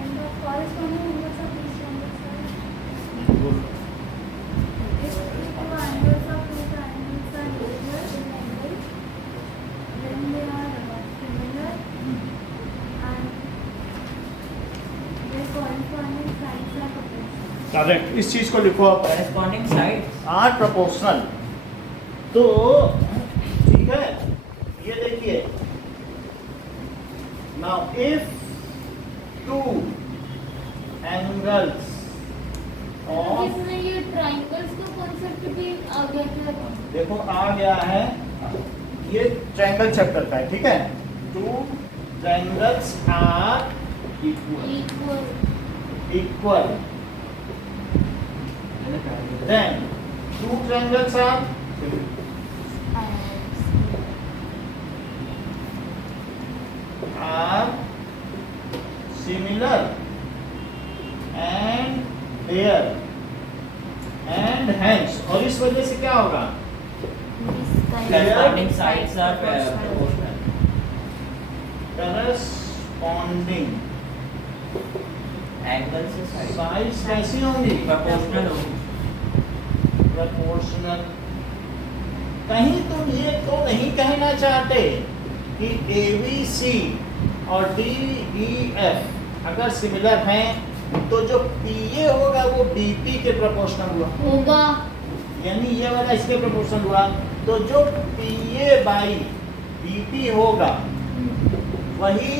and the corresponding angles of these triangles are. बोलो। If two angles of two triangles are equal in angle, then they are similar, and their corresponding sides are proportional. Correct, इस चीज को लिखो आप। Corresponding sides are proportional. तो ठीक है, ये देखिए, now if two angles of, इसमें ये ट्रायंगल्स का कॉन्सेप्ट भी आ गया क्या? देखो आ गया है, ये ट्रायंगल चैप्टर का है, ठीक है? Two triangles are equal equal, then two triangles are similar and there and hence, और इस वजह से क्या होगा? corresponding sides are proportional. corresponding Angles से sides sides कैसी होंगी? proportional होगी. proportional। कहीं तुम ये तो नहीं कहना चाहते कि ABC और DEF अगर सिमिलर हैं तो जो PA होगा वो BP के प्रोपोर्शनल हुआ, होगा। यानी ये वाला इसके प्रोपोर्शनल हुआ, तो जो PA बाई BP होगा वही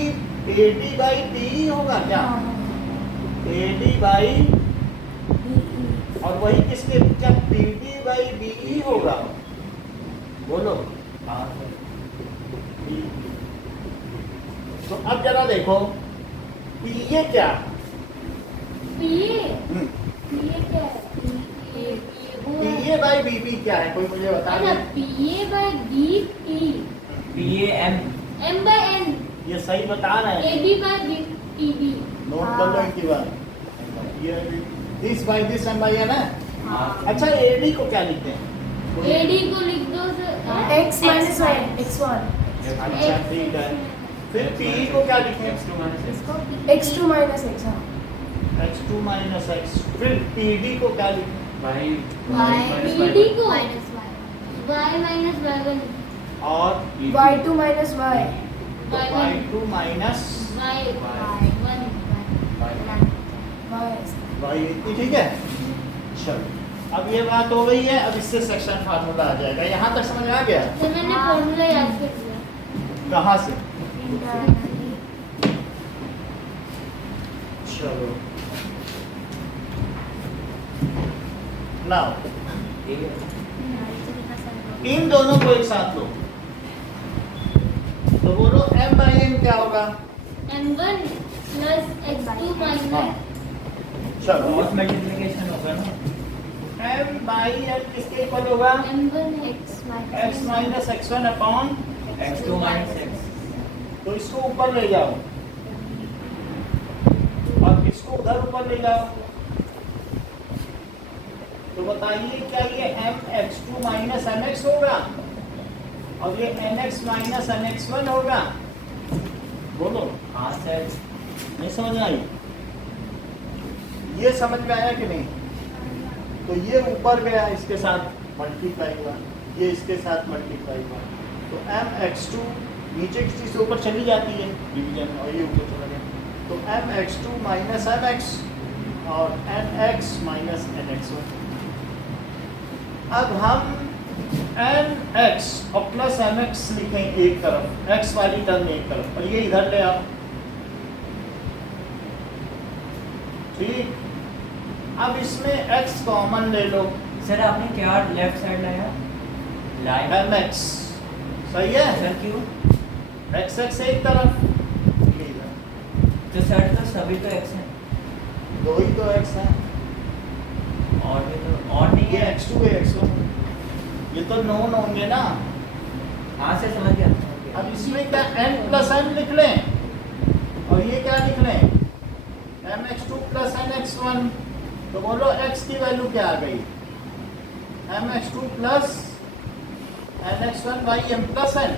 AD बाई DE होगा क्या? AD बाई, और वही किसके क्या BD बाई BE होगा? बोलो। हाँ सर। तो अब जरा देखो, PA क्या? पीए पीए क्या है? PA PA बाई BB क्या है, कोई मुझे बता अच्छा दे। PA by BP PAM M by N ये सही बता रहे हैं, AB by PB नोट कर लो इनकी बात। ये this by this M by है ना। हाँ अच्छा AD को क्या लिखते हैं? AD को लिख दो sir X minus Y X1 अच्छा ठीक है, फिर PE को क्या लिखें? X2 minus X हाँ X2 माइनस X, फिर PD को क्या लिखें? PD को Y minus Y1 और Y2 minus Y Y2 minus Y1 Y Y, इतनी ठीक है। चलो अब ये बात हो गई है, अब इससे सेक्शन फार्मूला आ जाएगा। यहाँ तक समझ आ गया? तो मैंने फॉर्मूला याद कर लिया कहाँ से? चलो नाउ इन दोनों को एक साथ लो, तो बोलो M बाई N क्या होगा? M1 plus X2 minus हाँ चलो क्रॉस मल्टीप्लिकेशन होगा ना। M बाई N किसके इक्वल होगा? M1 X minus X1 upon, X2 minus X तो इसको ऊपर ले जाओ और इसको उधर ऊपर ले जाओ, तो बताइए क्या ये MX2 माइनस MX होगा और ये NX माइनस NX1 होगा? बोलो। हाँ सर नहीं समझ आई? ये समझ में आया कि नहीं? तो ये ऊपर गया, इसके साथ मल्टीप्लाई हुआ, ये इसके साथ मल्टीप्लाई हुआ, तो MX2 नीचे की चीज से ऊपर चली जाती है डिवीजन, और ये ऊपर चला गया, तो MX2 माइनस MX और NX माइनस NX1। अब हम NX और प्लस MX लिखें एक तरफ, X वाली टर्म एक तरफ, और ये इधर ले आओ। ठीक, अब इसमें X कॉमन ले लो, सर आपने क्या लेफ्ट साइड लाया? लाइन MX सही है। सर क्यों? XX एक तरफ, ये इधर, तो सर तो सभी तो X है दो ही तो X है, और भी तो और नहीं ये है। X2 है X1, ये तो नोन होंगे ना। हाँ से समझ गया। अब इसमें क्या N प्लस M लिख लें और ये क्या लिख लें? MX2 प्लस NX1, तो बोलो X की वैल्यू क्या आ गई? MX2 plus NX1 by M plus N,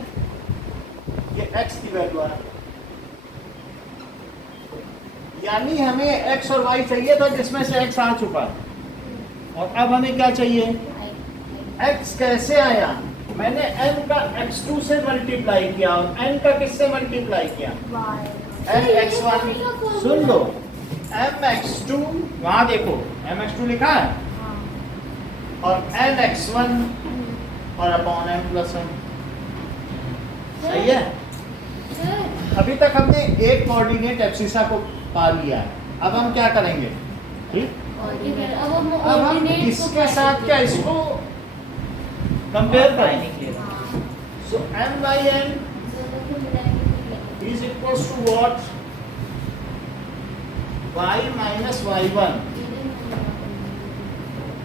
ये X की वैल्यू आ गई। यानी हमें X और Y चाहिए था जिसमें से X आ चुका, और अब हमें क्या चाहिए? X कैसे आया? मैंने M का X2 से मल्टीप्लाई किया और N का किससे मल्टीप्लाई किया? MX1, सुन लो, MX2 वहां देखो, MX2 लिखा है और NX1 और अपॉन M प्लस 1, सही है। अभी तक हमने एक कोऑर्डिनेट एब्सिसा को पा लिया है, अब हम क्या करेंगे? ठीक, अब हम इसके साथ क्या इसको कंपेयर करें? सो M by N is equals to what? Y minus Y1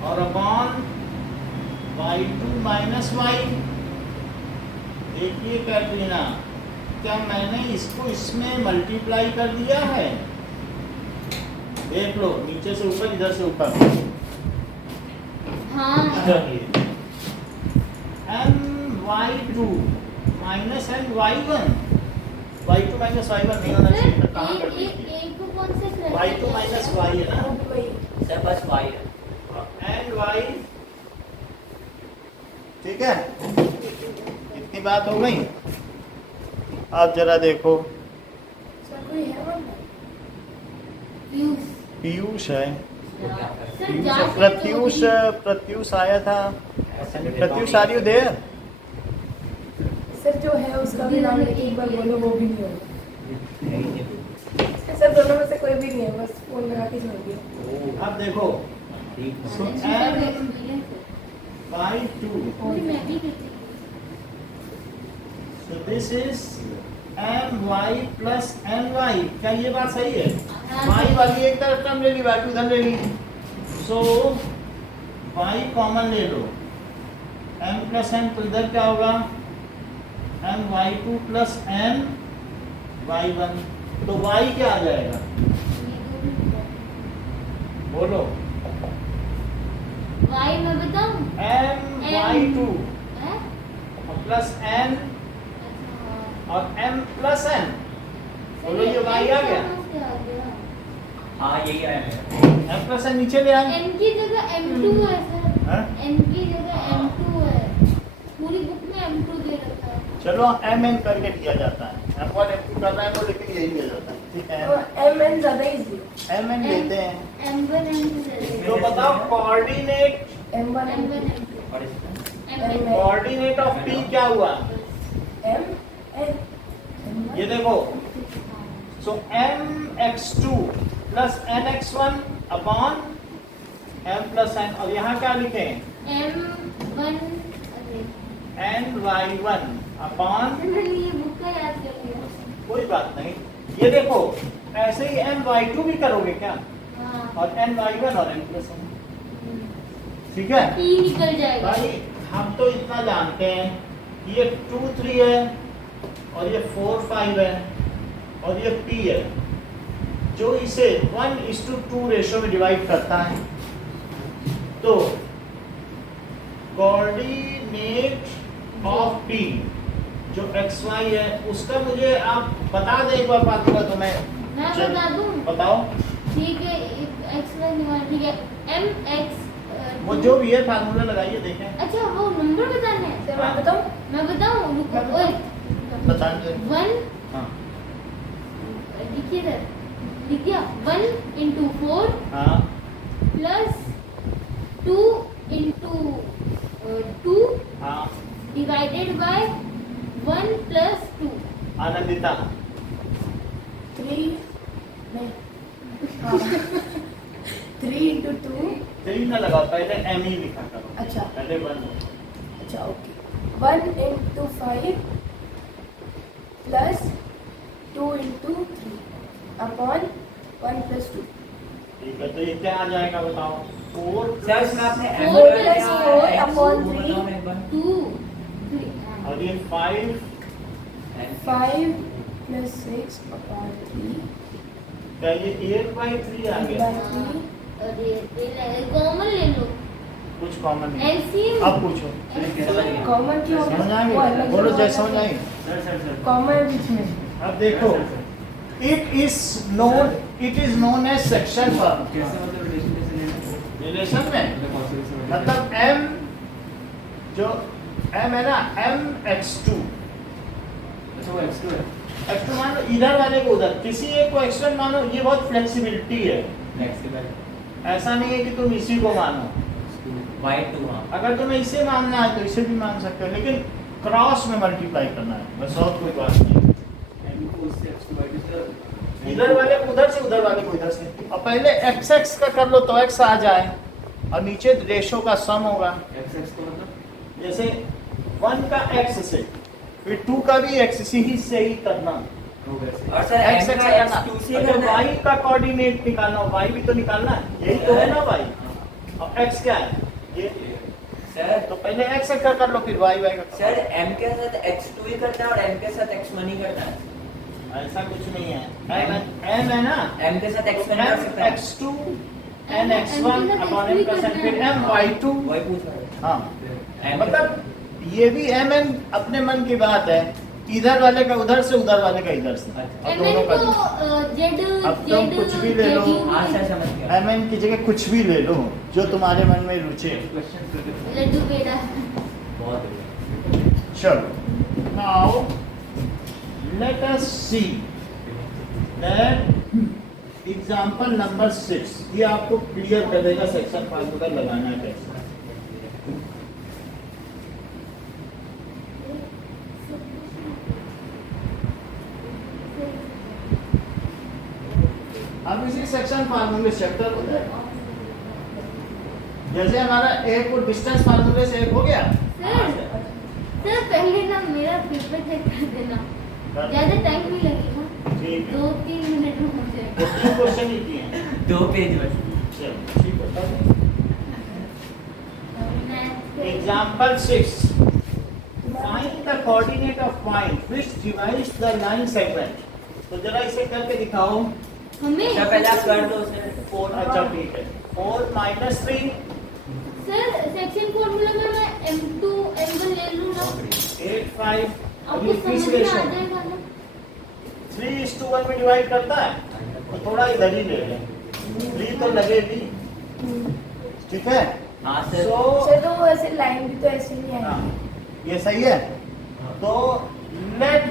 और अपॉन Y2 minus Y। देखिए कैटरीना, क्या मैंने इसको इसमें मल्टीप्लाई कर दिया है? देख लो, नीचे से ऊपर, इधर से ऊपर। हाँ My2 minus My1, Y2 minus Y1 नहीं होना चाहिए था, कहाँ कर दी? एक को कौन से Y2 माइनस Y है ना, सर बस Y है। एंड Y, ठीक है। इतनी बात हो गई। आप जरा देखो, सर कोई है वहाँ? पीयूष है, सर जा प्रत्यूष, प्रत्यूष आया था। Pratyush are you there? Sir जो है उसका भी नाम लेके एक बार बोलो, वो भी नहीं होगा। सर दोनों में से कोई भी नहीं है, बस फोन लगा के छोड़ दिया। अब देखो, so M by 2, मैं भी करती हूँ। so this is My plus My, क्या ये बात सही है? Y वाली एक तरफ टर्म ले ली, बाकी उधर ले ली, so y कॉमन ले लो, m प्लस n, तो इधर क्या होगा m y2 plus n y1, तो y क्या आ जाएगा बोलो? y मैं बताऊं? m y2 हैं? प्लस n अच्छा और m प्लस n, बोलो ये y आ गया। हाँ यही आया मेरा। m प्लस n नीचे ले आए। n की जगह m2 है सर, हाँ? n की जगह m2 है, पूरी बुक में m2 दे रखा है। चलो mn करके दिया जाता है, m1 m2 करना है तो लेकिन यही दिया जाता है, ठीक है। एम एन ज्यादा इजी mn लेते हैं। m1 m2 तो बताओ coordinate, M one M m1 two m2 और इसका m1 कोऑर्डिनेट ऑफ p क्या हुआ? एम एन ये देखो, सो mx2 plus nx1 upon m plus n, और यहाँ क्या लिखे m1 ny1 अपॉन, मैंने ये बुक का याद कर लिया। कोई बात नहीं। ये देखो ऐसे ही my2 भी करोगे क्या, हाँ और ny1 और n प्लस n, ठीक है p निकल जाएगा। भाई। हम तो इतना जानते हैं कि ये 2 3 है और ये 4 5 है और ये p है, जो इसे 1:2 रेशो में डिवाइड करता है। तो कोऑर्डिनेट ऑफ p जो xy है उसका मुझे आप बता दें एक बार बात होगा तो मैं बता दूं? बताओ। ठीक है, x y निकाल, ठीक है mx वो जो भी है फार्मूला लगाइए देखें। अच्छा वो नंबर बताने हैं? सर मैं बताऊं? मैं बताऊं, रुको मैं बताऊं? ओए बता दीजिए। 1 हाँ लिखिए सर, लिख दिया 1 into 4 हाँ plus 2 into 2 हाँ divided by 1 plus 2। आनंदिता 3 नहीं 3 into 2 3 ना लगाओ, पहले m ही लिखा करो, अच्छा पहले 1। अच्छा okay 1 into 5 plus 2 into 3 upon 1 plus 2 ठीक है, तो ये क्या आ जाएगा बताओ? 4 सर इसमें आपने m Four कर plus दिया, four x upon वो three। बताओ मैं एक बार। 2 और ये 5 5 plus 6 upon 3 क्या ये 8/3 आ by गया? 3 अरे कॉमन ले लो, कुछ कॉमन नहीं। एलसीएम अब पूछो, कॉमन क्या होगा? समझ वो आएंगे? अलग बोलो जगह जय अलग समझ है। आएंगे? सर सर सर कॉमन है बीच में अब देखो, it is known as section form. कैसे मतलब रिलेशन कैसे लेना रिलेशन में मतलब कौन से मतलब m जो m है ना, mx2 अच्छा वो x2 है x2 मान लो इधर वाले को उधर, किसी एक को x1 मानो, ये बहुत फ्लेक्सिबिलिटी है। नेक्स्ट के बाद ऐसा नहीं है कि तुम इसी को मानो, y2 हां अगर तुम्हें इसे मानना है तो इसे भी मान सकते हो, लेकिन क्रॉस में मल्टीप्लाई करना है बस, और कोई बात नहीं। इधर वाले को उधर से, उधर वाले को इधर से, और पहले x x का कर लो तो x आ जाए, और नीचे रेशो का सम होगा। x को मतलब जैसे 1 का x से, फिर 2 का भी x से ही करना, और सर x m x का करना, x2 से अच्छा करना है y का कोऑर्डिनेट निकालना, y भी तो निकालना है, यही तो है ना y, और x क्या है ये, सर तो पहले x का कर लो फिर y का कर सर लो। m के साथ x2 ही करना है और m के साथ x1 ही करना है ऐसा कुछ नहीं है, m है ना, m के साथ x1 कर सकता है x2 n x1 upon m plus n, फिर m y2। वही पूछ रहा है हाँ m मतलब ये भी mn अपने मन की बात है, इधर वाले का उधर से, उधर वाले का इधर से, और एमएन दोनों को का जेड अब तुम कुछ भी ले लो। हाँ सर समझ गया mn की जगह कुछ भी ले लो जो तुम्हारे मन में रुचे। लड्डू पेड़ा। बहुत बढ़िया चलो now let us see that example number 6, ये आपको क्लियर कर देगा सेक्शन फार्मूला लगाना है कैसे। अब इसी सेक्शन फार्मूले चैप्टर हो जाएगा, जैसे हमारा एक को डिस्टेंस फार्मूले से एक हो गया। सर पहले ना मेरा पेपर चेक कर देना, ज्यादा टाइम नहीं लगेगा, ठीक है, 2-3 मिनट में हो जाएगा। तीन क्वेश्चन ही किए हैं। 2 पेज बस चलो ठीक है, Example 6. Find the coordinate of point which divides the line segment. तो जरा इसे करके दिखाओ. हमें अच्छा पहले आप कर दो सर. 4 अच्छा ठीक है. 4 minus 3. सर सेक्शन फॉर्मूला में मैं m2 m1 ले लूँ ना 8 5. आपको अभी किस समझ में आ रेशो? जाएगा ना 3:1 में डिवाइड करता है. तो थोड़ा इधर ही ले लें. 3 तो लगे भी. ठीक है. हाँ सर. So सर तो वो ऐसे लाइन भी तो ऐसे नहीं हाँ, आएगी. ये सही है. तो लेट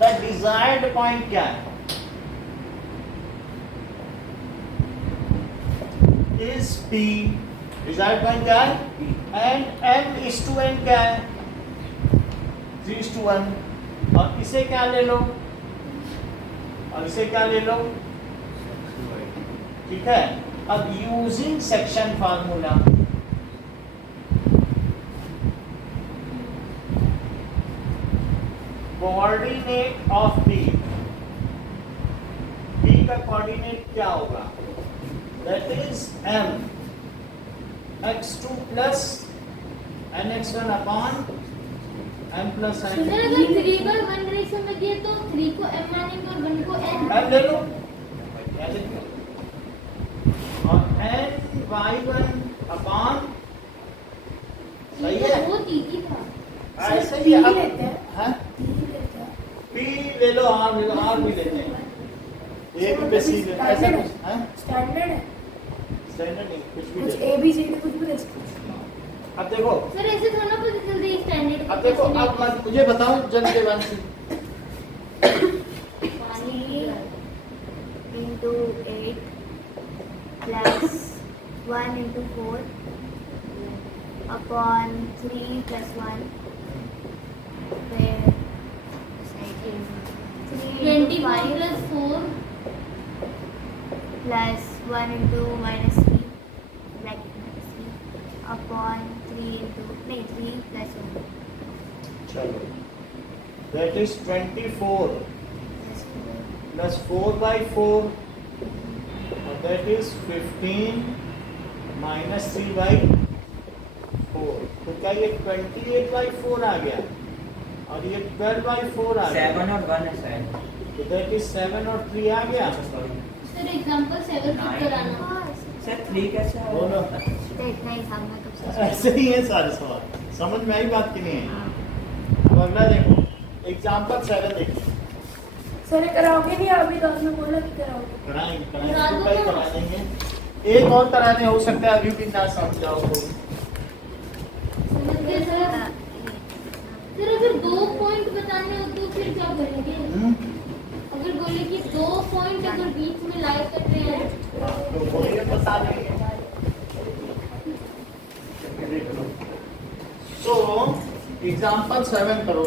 द डिजायर्ड पॉइंट क्या है? Is P. डिजायर्ड पॉइंट क्या है? एंड M:n क्या है? 3:1. और इसे क्या ले लो? और इसे क्या ले लो? ठीक है. अब using section formula coordinate of P. P का कोऑर्डिनेट क्या होगा? That is M x2 plus nx1 upon m plus n. Sir अगर 3/1 रेशो में दिए तो 3 को m मानेंगे और 1 को n. M ले लो. क्या ले लो? और n y1 upon सही है? वो तीखी था. ऐसे P ही अब लेते हैं. हाँ P लेते हैं. P ले लो, R ले लो, R भी लेते हैं. A भी पे C ले ऐसा कुछ हाँ स्टैंडर्ड है. स्टैंडर्ड नहीं कुछ भी कुछ ले. A B C D कुछ भी ले सकते हैं. अब देखो सर ऐसे थोड़ा ना पता चलता है स्टैंडर्ड. अब देखो अब मुझे बताओ जल्दी से. 3 into 8 plus 1 into 4 upon 3 plus 1 where 3 into 24 5 plus 4 plus 1 into minus 3 bracket minus 3 upon 3 into 3 plus 1 चलो दैट इज 24 plus 4 plus 4/4 और दैट इज 15 minus 3/4. तो क्या ये 28/4 आ गया और ये 12/4 आ गया. 7 और 1 है शायद. तो दैट इज 7 और 3 आ गया. सॉरी सर एग्जांपल 7 टिक कराना. हाँ सर 3 कैसे है? बोलो. तो इतना ही सामने तो ऐसे ही है सारे सवाल. समझ में आई बात कि नहीं है? अब अगला देखो एग्जाम्पल 7 देखो. सर ये कराओगे नहीं अभी तो आपने बोला कि कराओगे. कराएंगे करा दो कई ना. करा देंगे. एक और कराने हो सकता है अभी भी ना समझ जाओ तो. समझ गए सर. सर अगर 2 पॉइंट बताने हो तो फिर क्या करेंगे? अगर बोले कि 2 पॉइंट अगर बीच में लाई कर रहे हैं तो बोलिए बता देंगे. सो एग्जाम्पल 7 करो.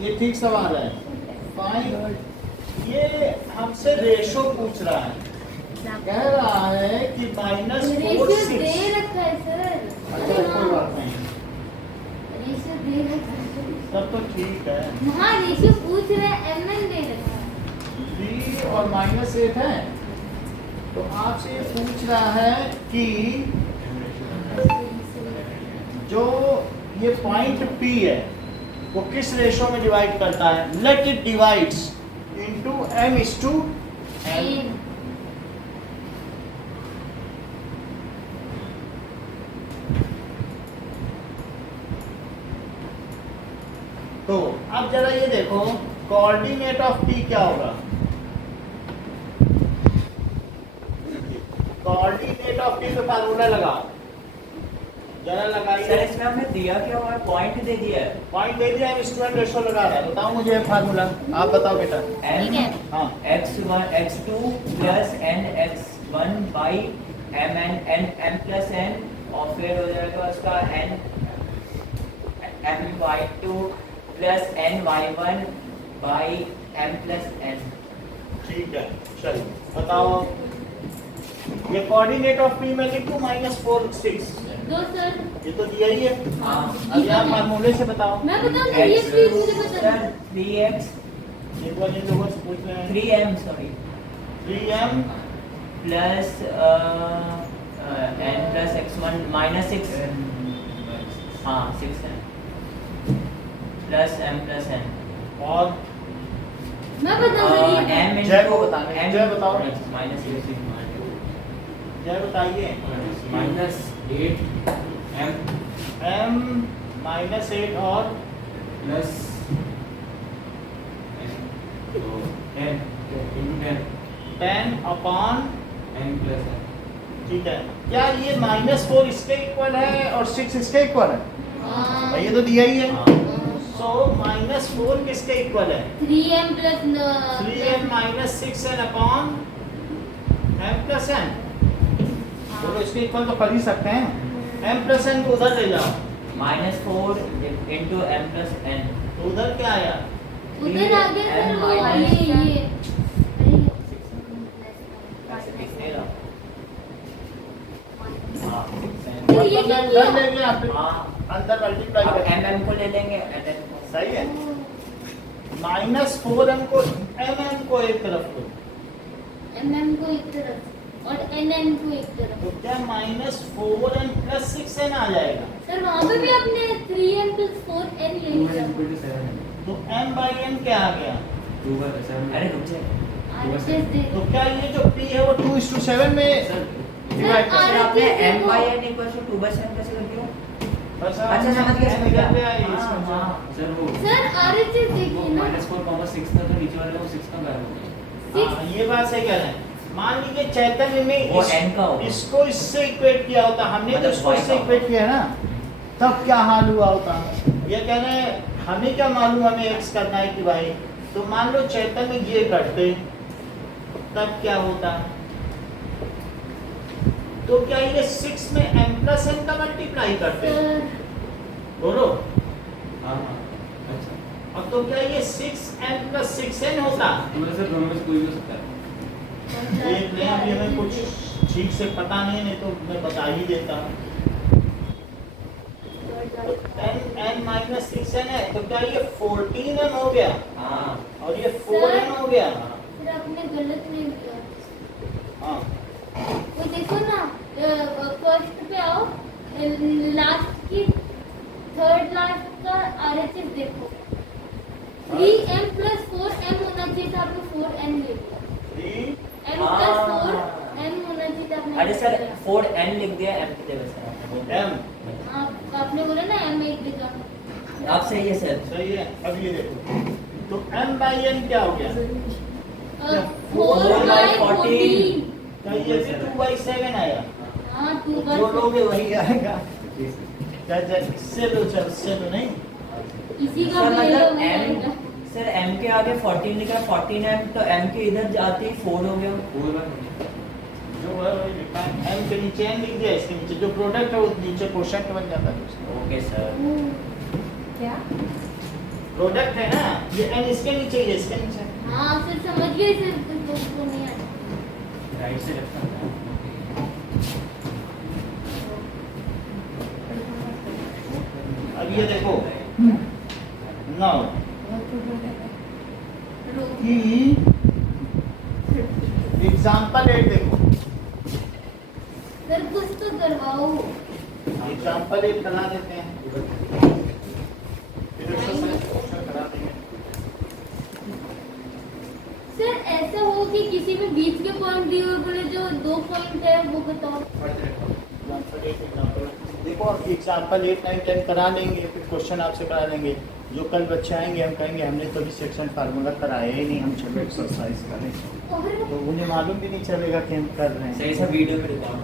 ये ठीक सवाल है. फाइन. ये हमसे रेशो पूछ रहा है. कह रहा है कि रेशियो -4 दे 6. रखा है सर. अच्छा कोई बात नहीं. रेशियो दे रखा है. तब तो ठीक है. हाँ रेशियो पूछ रहे हैं mn दे रखा है. 3 और -8 है. तो आपसे ये पूछ रहा है कि जो ये पॉइंट P है वो किस रेशो में डिवाइड करता है. Let it divides into M:n. तो अब जरा ये देखो कोऑर्डिनेट ऑफ P क्या होगा. कोऑर्डिनेट ऑफ P का फार्मूला लगाओ. जरा सर लगाइए. इसमें हमने दिया क्या हुआ है? पॉइंट दे दिया है. पॉइंट दे दिया. स्टूडेंट रेशो लगा रहा है. बताओ मुझे फार्मूला. आप बताओ बेटा. ठीक है. हाँ x1 x2 plus n x1 by m n plus n और फिर हो जाएगा उसका n m y2 plus n y1 by m plus n. ठीक है. चलो बताओ. ये कोऑर्डिनेट ऑफ P में लिख दूं -4 6. दो सर. ये तो दिया ही है. हाँ. अब यहाँ फार्मूले से बताओ. मैं बताऊँ सर ये प्लीज मुझे बता. सर 3x एक बार इन लोगों से पूछ रहे हैं. 3m sorry 3m plus n plus x1 minus 6 हाँ 6 है plus m plus n और मैं बता रही हूँ m जय को बताना है, जय बताओ। minus 6 जय बताइए। माइनस 8 m माइनस 8 और प्लस 10 10 अपॉन, n प्लस ठीक है। क्या ये -4 इसके इक्वल है और 6 इसके इक्वल है? भाई ये तो दिया ही है। सो -4 किसके इक्वल है? 3m plus 3m minus 6n upon m plus n। तो इसके इक्वल तो कर ही सकते हैं। m plus n को उधर ले जाओ, -4 into m plus n तो उधर क्या आया? उधर आ गया सर वो ये फिर ये क्या मतलब किया? इधर ले गया फिर हाँ अंदर मल्टीप्लाई अब कर, m को ले लेंगे and n को सही है। -4m को mm को एक तरफ लो, mm को एक तरफ और nn को एक तरफ। तो क्या -4m plus 6n आ जाएगा? सर वहाँ पे भी आपने 3m plus 4n ले लिया। तो m by n क्या आ गया? अरे रुक जाए RHS दे तो क्या ये जो p है वो 2:7 में डिवाइड कर सर RHS आपने देखो। m by n equals to 2 by 7 कैसे कर दिया अच्छा अच्छा, समझ गया, समझ गया। इधर पे आई हाँ, इसमें हाँ। सर वो सर RHS देखिए ना। -4, 6 था तो नीचे वाले वो 6 का गायब हो गया। हाँ, ये बात सही कह रहे हैं। मान लीजिए चैतन्य में वो n का होगा। इसको इससे इक्वेट किया होता, हमने तो मतलब इसको y इससे का इक्वेट किया है ना, तब क्या हाल हुआ होता? ये कह रहे हैं हमें क्या मालूम हमें x करना है कि y। तो मान लो चैतन्य ये करते, तब क्या होता? तो क्या ये 6 में m plus n का मल्टीप्लाई करते? सर बोलो। हाँ हाँ अच्छा, अब तो क्या ये 6m plus 6n होता? तो मतलब सर दोनों में से कोई भी हो सकता है। देख लें, अभी हमें कुछ ठीक से पता नहीं तो मैं बता ही देता। तो 10n minus 6n है, तो क्या ये 14n हो गया हाँ और ये 4n हो गया? सर आपने गलत नहीं किया। हाँ, वो देखो ना फर्स्ट पे आओ, लास्ट की थर्ड लास्ट का RHS देखो। 3m plus 4m होना चाहिए था, आपने 4n ले लिया। 3 m plus 4m होना चाहिए था, आपने अरे सर 4n लिख दिया m की जगह से m, आपने बोला ना m एक जगह। आप सही है सर सही है। अब ये देखो, तो m by n क्या हो गया? 4 by 14। क्या ये भी 2/7 आया? हाँ 2 by जो लोगे वही आएगा। 14। क्या इससे लो, चल इससे लो नहीं। इसी का सर भी ले लो, मतलब मैं m आएगा। सर m के आगे 14 लिखा है 14m तो m के इधर जाते ही 4 हो गया वो बात जो है वही लिखा है, m के नीचे n लिख दिया, इसके नीचे जो प्रोडक्ट है वो नीचे क्वोशंट बन जाता है उसका। ओके सर क्या? प्रोडक्ट है ना, ये n इसके नीचे, ये इसके नीचे। हाँ सर समझ गए सर, तो नहीं आया। राइट से लेफ्ट का अब ये देखो नाउ कि एग्जांपल 8 देखो, सर कुछ तो करवाओ। एग्जांपल 8 बना देते हैं, फिर एक्सरसाइज क्वेश्चन करा देंगे। सर ऐसा हो कि किसी में बीच के पॉइंट दिए हुए बोले जो 2 पॉइंट है वो बताओ। देखो एग्जांपल 8, 9, 10 करा लेंगे, फिर क्वेश्चन आपसे करा लेंगे। जो कल बच्चे आएंगे हम कहेंगे हमने तो अभी सेक्शन फार्मूला कराया ही नहीं, हम चलो एक्सरसाइज करें, और तो उन्हें मालूम भी नहीं चलेगा कि हम कर रहे हैं। सही सा वीडियो में रिकॉर्ड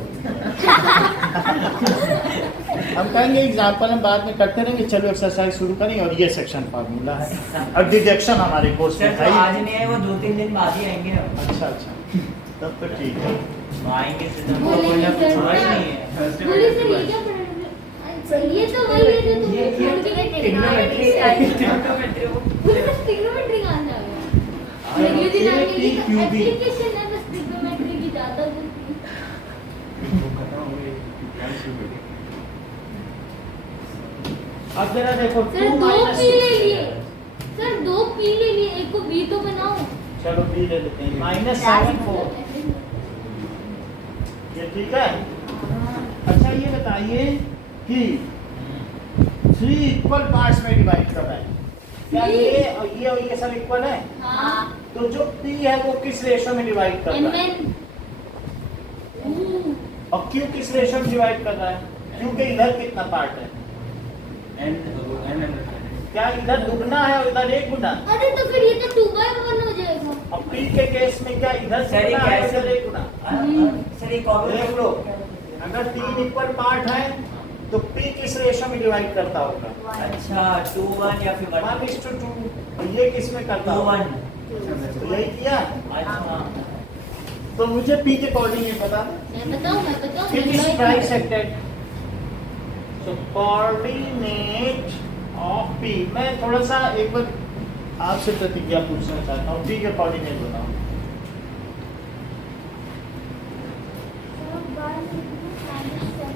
हम कहेंगे एग्जांपल हम बाद में करते रहेंगे, चलो एक्सरसाइज शुरू करें और ये सेक्शन फार्मूला है। अब डिडक्शन हमारे कोर्स में सर था तो ही आज नहीं है वो 2-3 दिन बाद ही आएंगे अब अच्छा अच्छा, तब तो ठीक है। आएंगे तो बोलेंगे सर छोड़ा ही नहीं है बोले सर ये क्या पढ़ा? अच्छा ये तो वही है जो तुम ट्रिग्नोमेट्री बोले सर ट्रिग्नोमेट्री कहाँ से आ गया? अगले दिन आएंगे कि QB। एप्लीकेशन है बस ट्रिग्नोमेट्री की ज्यादा कुछ अब जरा देखो सर 2 2 minus पी ले 6, लिए। सर 2 पी ले लिए, एक को बी तो बनाओ। चलो बी ले लेते हैं, -7 4, ये ठीक है। अच्छा ये बताइए कि 3 इक्वल पार्ट्स में डिवाइड कर रहा है, क्या ये और ये सब इक्वल है? हाँ तो जो P है वो किस रेशो में डिवाइड कर रहा है? MN और Q किस रेशो में डिवाइड कर रहा है? Q के इधर कितना पार्ट है? क्या इधर दुगना है और इधर एक गुना? अरे तो फिर ये तो 2/1 हो जाएगा। और P के केस में क्या इधर सर, ये दुगना है कैसे- इधर एक गुना? सर एक और देख लो, अगर 3 इक्वल पार्ट है तो P किस रेशो में डिवाइड करता होगा? अच्छा 2-1 या फिर 1:2। और ये किस में करता होगा? 2-1। तो यही किया। अच्छा तो मुझे P के कोऑर्डिनेट बता दो। मैं बताऊं It is trisected. So coordinate of P. मैं थोड़ा सा एक बार आपसे प्रतिक्रिया पूछना चाहता हूँ। P के कोऑर्डिनेट बताओ। So 1 into -7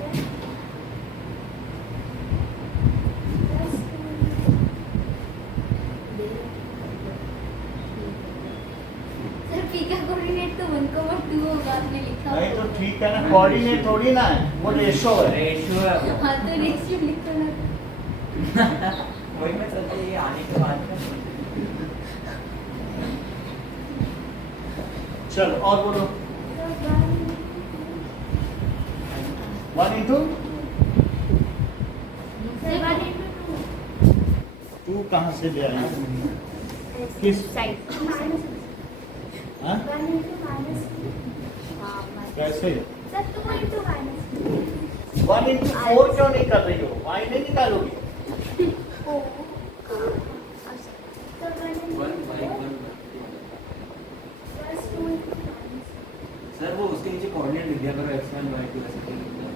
plus 2. Sir P का कोऑर्डिनेट तो 1,2 होगा, आपने लिखा नहीं तो ठीक है ना, कोऑर्डिनेट थोड़ी ना है, वो रेशो है। रेशियो है वो। हाँ तो रेशियो लिखो ना। वही मैं सोचा ये आने के बाद में। चलो और बोलो। So 1 into sir 1 into 2. 2 कहाँ से ले आए? किस -2. हाँ? 1 into -2. कैसे? Sir 2 into -2. 1 into 4 क्यों नहीं कर रही हो? y नहीं निकालोगी? So 1 into 4 plus 2 into sir वो उसके नीचे कोऑर्डिनेट लिख दिया करो x1 y2 ऐसे लिख दो।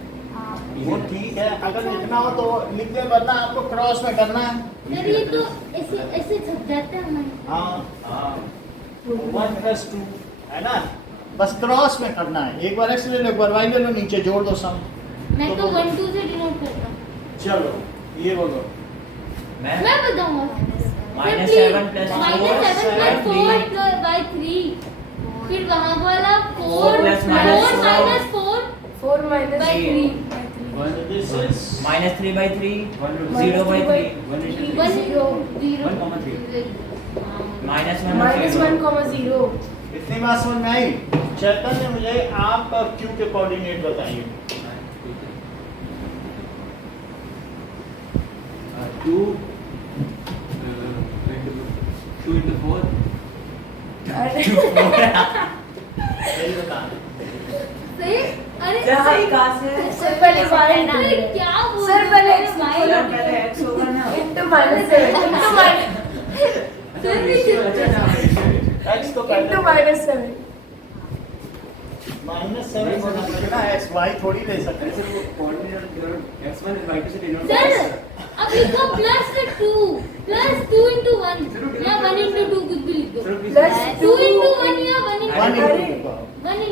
वो ठीक है, अगर लिखना हो तो लिख दे, वरना आपको क्रॉस में करना है। सर ये तो ऐसे ऐसे छप जाता है हमारे। हाँ 1 + 2 है ना, बस क्रॉस में करना है। एक बार x ले लो, एक बार y ले लो, नीचे जोड़ दो सम। मैं तो 1-2 से डिनोट करता हूँ। चलो ये बोलो। मैं मैं बताऊंगा। -7 plus -7 + 4/3। फिर वहाँ वाला 4 plus -4 4 minus by 3. This is -3/3 Minus 0/3 1 is 1 0 1,3. -1 -1,0. इतनी बात समझ में आई? चैतन्य मुझे आप Q के कोऑर्डिनेट बताइए। 2 into 4 सही बता। सही। अरे सही कहाँ से? सर पहले y अरे क्या बोल सर रहे पहले हो? x भाई, सर पहले x होगा ना। into -7 into सर भी x तो पहले into -7 -7 होना पड़ेगा, x y थोड़ी ले सकते हैं। ऐसे वो कोऑर्डिनेट x1 y2 से डिनोट सर अब लिखो +2 +2 into 1 या 1 into 2 कुछ भी लिख दो। plus 2 into 1 या 1 into 1 2 into 1 into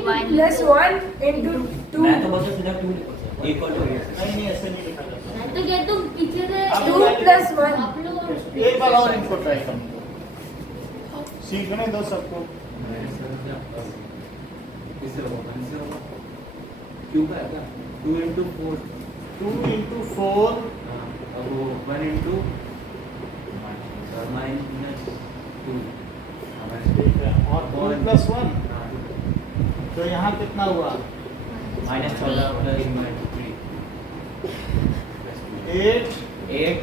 2 plus 1 into 2 मैं तो बोलता सीधा 2 इक्वल टू नहीं ऐसे नहीं लिखा जाता। मैं तो कहता हूँ पीछे से अब 2 plus 1 आप लोग एक बार और इनको ट्राई करो, सीखने दो सबको। इससे होगा इससे होगा क्यों का है क्या 2 into 4 2 into 4 अब वो 1 into -2 ठीक है, और 2 + 1 तो यहाँ कितना हुआ? -14 8 8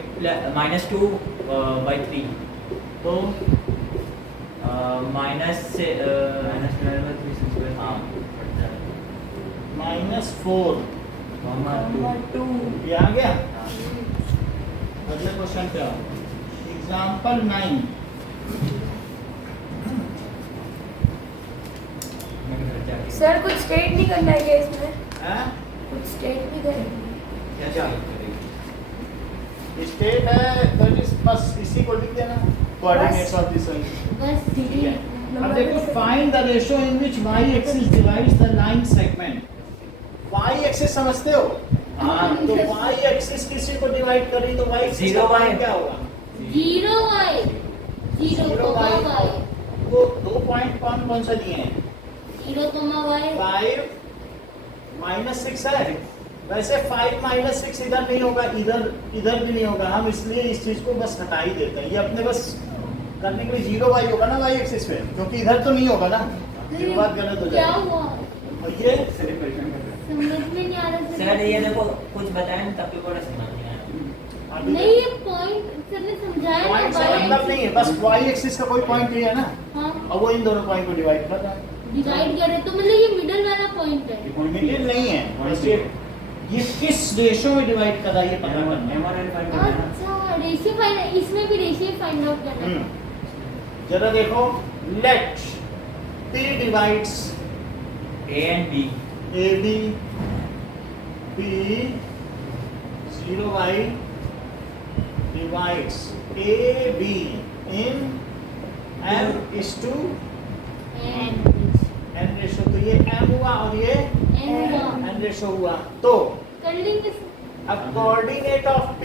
-2/3 तो हाँ -4 2 ये आ गया। अगले क्वेश्चन पे आओ। एग्जाम्पल 9। सर कुछ स्टेट नहीं करना है क्या इसमें? हैं? कुछ स्टेट नहीं करेंगे? स्टेट है तो बस इसी को लिख देना, कोऑर्डिनेट्स ऑफ दिस बस ठीक है। अब देखो, find the ratio in which y axis divides the line segment. y axis समझते हो? हाँ, तो y एक्सिस किसी को डिवाइड कर रही तो y एक्सिस Zero का y मान क्या होगा? 0y 0 y वो 2 पॉइंट कौन सा दिए हैं? 0, y 5 -6 है, वैसे 5 माइनस 6 इधर नहीं होगा, इधर भी नहीं होगा, हम इसलिए इस चीज को बस हटा ही देते हैं। ये अपने बस करने के लिए 0y होगा ना y एक्सिस पे, क्योंकि इधर तो नहीं होगा ना, ये बात गलत हो क्या जाएगी। हुआ और ये समझ में नहीं आ रहा सर ये देखो कुछ बताएं तब भी बड़ा समझ नहीं आया। नहीं, ये पॉइंट सर ने समझाया पॉइंट ना, से मतलब नहीं है, बस y एक्सिस का कोई पॉइंट नहीं है ना, हाँ और वो इन दोनों पॉइंट को डिवाइड कर रहा है। डिवाइड करे तो मतलब ये मिडिल वाला पॉइंट है। मिडिल नहीं है, वैसे ये किस रेशो में डिवाइड कर रहा है ये पता करना है। अच्छा, रेशियो फाइंड, इसमें भी रेशियो फाइंड आउट करना है। जरा देखो, let P divides A and B AB, P 0y divides AB in M is to and N ratio, तो ये M हुआ और ये एंड हुआ, N रेशो हुआ, तो कर लेंगे। अब कोऑर्डिनेट ऑफ P,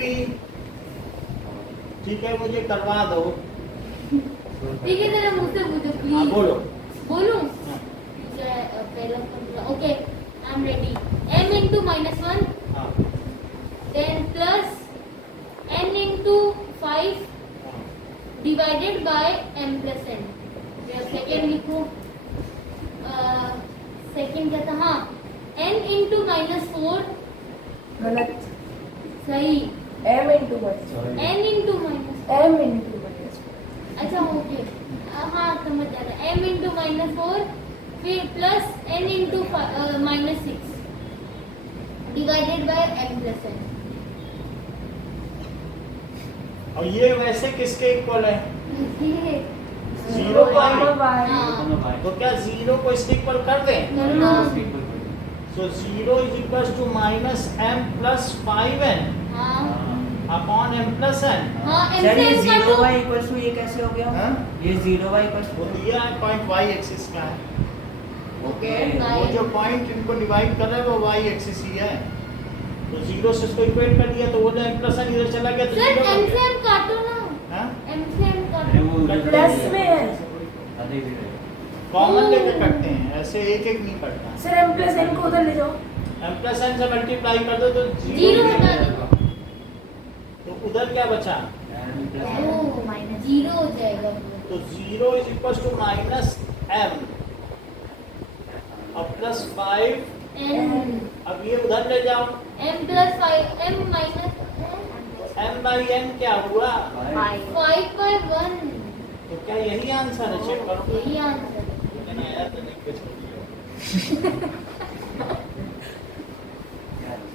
ठीक है, मुझे करवा दो। ठीक है, जरा मुझसे पूछो हाँ प्लीज। बोलो। बोलूं? हाँ, पहला okay, I am ready. m into -1 हाँ, then plus n into 5 हाँ। divided by m plus n। Second लिखो, सेकेंड क्या था, हाँ n into -4, गलत। सही, m into minus n into minus, m into minus अच्छा ओके, हाँ समझ आ रहा है, m into -4 फिर plus n into -6 divided by m plus n। और ये वैसे किसके इक्वल है? ये 0 comma y, y। तो क्या 0 को इसके इक्वल कर दें? करना, So 0 is equals to minus m plus 5n हाँ upon m plus n। हाँ m सर से ये m का 0 तो y इक्वल्स टू ये कैसे हो गया? हाँ? ये 0 y इक्वल्स वो दिया है पॉइंट y एक्सिस का है, ओके वो जो पॉइंट इनको डिवाइड कर रहा है वो y एक्सिस ही है, तो 0 से इसको इक्वेट कर दिया तो वो जो m plus n इधर चला गया तो सर 0 m हो से गया। m काटो ना, हाँ? m से m काटो। प्लस में है कॉमन लेके कटते हैं, ऐसे एक एक नहीं कटता। सर m plus n को उधर ले जाओ। m plus n से मल्टीप्लाई कर दो तो 0 जीरो ही हटा रहेगा। दो, तो उधर क्या बचा? ओ माइनस जीरो हो जाएगा वो। तो 0 is equals to minus m और प्लस 5, n अब ये उधर ले जाओ, m plus 5 m minus m by n क्या हुआ? 5 by 1, तो क्या यही आंसर है? चेक करो। यही आंसर है। मैंने आया तो नहीं कुछ हो गया।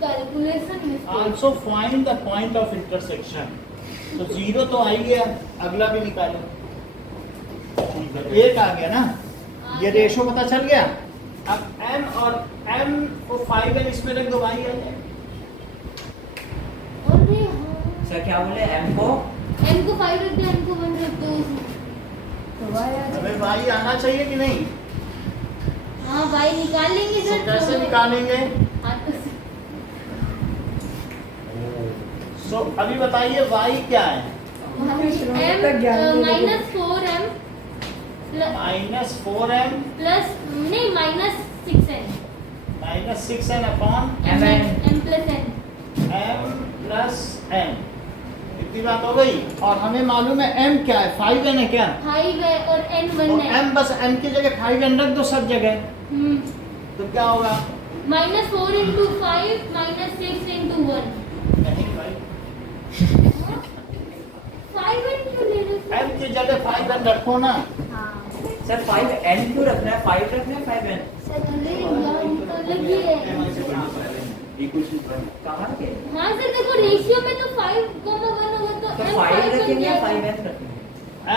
Calculation mistake. Also find the point of intersection। तो 0 तो आ ही गया, अगला भी निकालो। ठीक है, एक आ गया ना, ये रेशो पता चल गया। अब m और m को 5n इसमें रख दो, y आ जाए। अरे हाँ, सर क्या बोले m को m को 5 रख दो, m को 1 रख दो उसमें। तो y आ अबे जाएगा। y आना चाहिए कि नहीं? हाँ भाई निकाल लेंगे तो सर। कैसे निकालेंगे? हाँ तो सो अभी बताइए y क्या है? m -4m minus 4m plus नहीं -6n minus 6n upon mn m plus n। m plus n, इतनी बात हो गई। और हमें मालूम है m क्या है, 5n है क्या? 5 है और n तो 1 है। m बस m की जगह 5n रख दो सब जगह, तो क्या होगा? -4 into 5 -6 into 1। नहीं भाई, 5n क्यों ले रहे हो? m की जगह 5n रखो ना। हाँ सर 5n क्यों रखना है? 5 रखना है 5n अरे यार तो अलग ही है। कहाँ के? हाँ सर देखो रेशियो में तो 5, 1 होगा तो तो n 5 बन रखेंगे या जाएगा। 5n रखेंगे?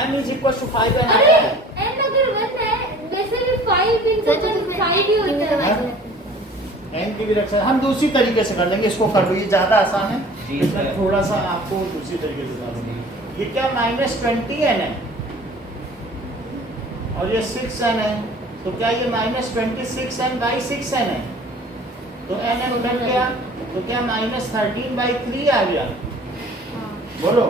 m is equal to 5n अरे n अगर 1 है वैसे भी 5 into 5 ही होता है। n की भी रख सकते, हम दूसरी तरीके से कर लेंगे, इसको कर लो, ये ज्यादा आसान है। जी, इसमें सर। थोड़ा सा आपको दूसरी तरीके से बता दूंगी। ये क्या -20n है और ये 6n है, तो क्या ये -26n by 6n है? तो n उलट गया, तो क्या -13/3 आ गया? बोलो,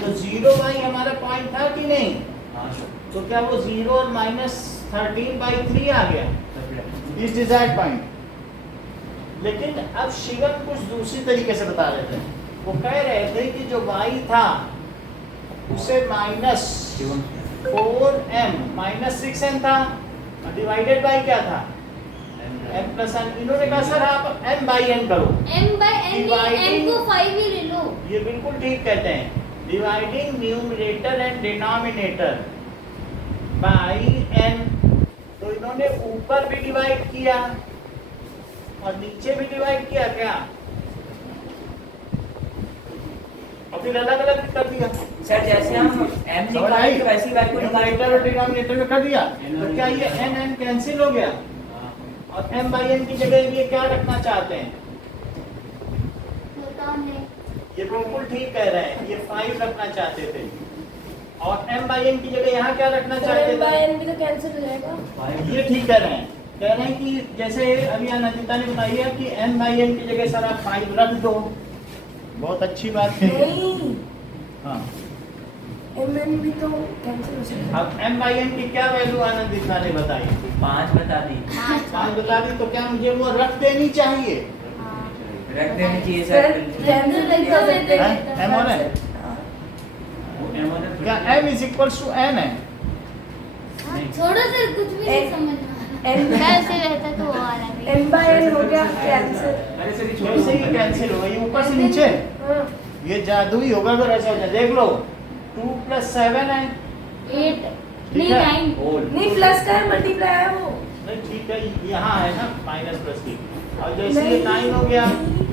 तो 0y हमारा पॉइंट था कि नहीं? हाँ तो क्या वो 0 और -13/3 आ गया? इस डिजायर्ड पॉइंट लेकिन अब शिवम कुछ दूसरी तरीके से बता रहे थे। वो कह रहे थे कि जो y था उसे माइनस 4m माइनस 6n था, डिवाइडेड बाई क्या था m प्लस n। इन्होंने कहा सर आप m बाई n करो। m by n n को 5 ही ले लो। ये बिल्कुल ठीक कहते हैं, dividing numerator and denominator by n। तो इन्होंने ऊपर भी डिवाइड किया और नीचे भी डिवाइड किया क्या, और फिर अलग अलग कर दिया। सर जैसे हम m निकाले तो वैसे ही y को निकाले। न्यूमरेटर और डिनोमिनेटर में कर दिया तो क्या ये n कैंसिल हो गया, और m बाई n की जगह ये क्या रखना चाहते हैं, पता नहीं। ये बिल्कुल ठीक कह रहे हैं, ये 5 रखना चाहते थे, और m बाई n की जगह यहाँ क्या रखना चाहते बाय थे। एन भी तो कैंसिल हो जाएगा। ये ठीक कह रहे हैं, कह रहे हैं कि जैसे अभी अनंतिता ने बताई है कि n बाई n की जगह सर आप 5 रख दो। बहुत अच्छी बात है। नहीं, हाँ, एम एन भी तो कैंसिल हो जाएगा। अब m बाई n की क्या वैल्यू आनंदिता ने बताई, 5 बता दी। 5 बता दी, तो क्या मुझे वो रख देनी चाहिए। रख देनी चाहिए सर सर। कैंसिल नहीं कर सकते हैं? m और n क्या m is equal to n है। छोड़ो सर, कुछ भी नहीं समझ में आ रहा। एन ऐसे रहता तो वो वाला भी। एन बाय एन हो गया कैंसिल। अरे सर ये वैसे ही कैंसिल हो गई ऊपर से नीचे। हाँ, ये जादू ही होगा अगर ऐसा हो जाए। देख लो 2 + 7 है। 8 ठीक नहीं है। 9। नहीं प्लस का है मल्टीप्लाई है वो। नहीं ठीक है, यहाँ है ना माइनस प्लस की, और जैसे ये नहीं। 9 हो गया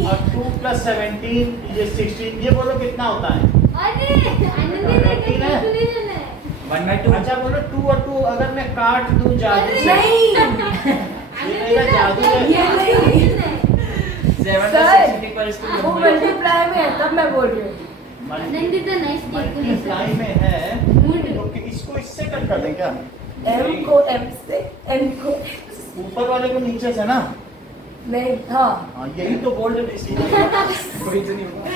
और 2 + 17 ये 16, ये बोलो कितना होता है। अरे आनंदी ने कैलकुलेशन है। 1/2। अच्छा बोलो 2 और 2 अगर मैं काट दूं जादू से। नहीं ये मेरा जादू है। ये नहीं, 7 सर, + 6 equals to वो मल्टीप्लाई में है तब मैं बोल रही हूँ। आनंदी तो नाइस मल्टीप्लाई कैलकुलेशन। में है मूड। तो कि इसको इससे कट कर दें क्या, एम को एम से एन को ऊपर वाले को नीचे से ना। नहीं, हाँ हाँ यही तो बोल्ड डिसीजन। कोई तो नहीं होगा।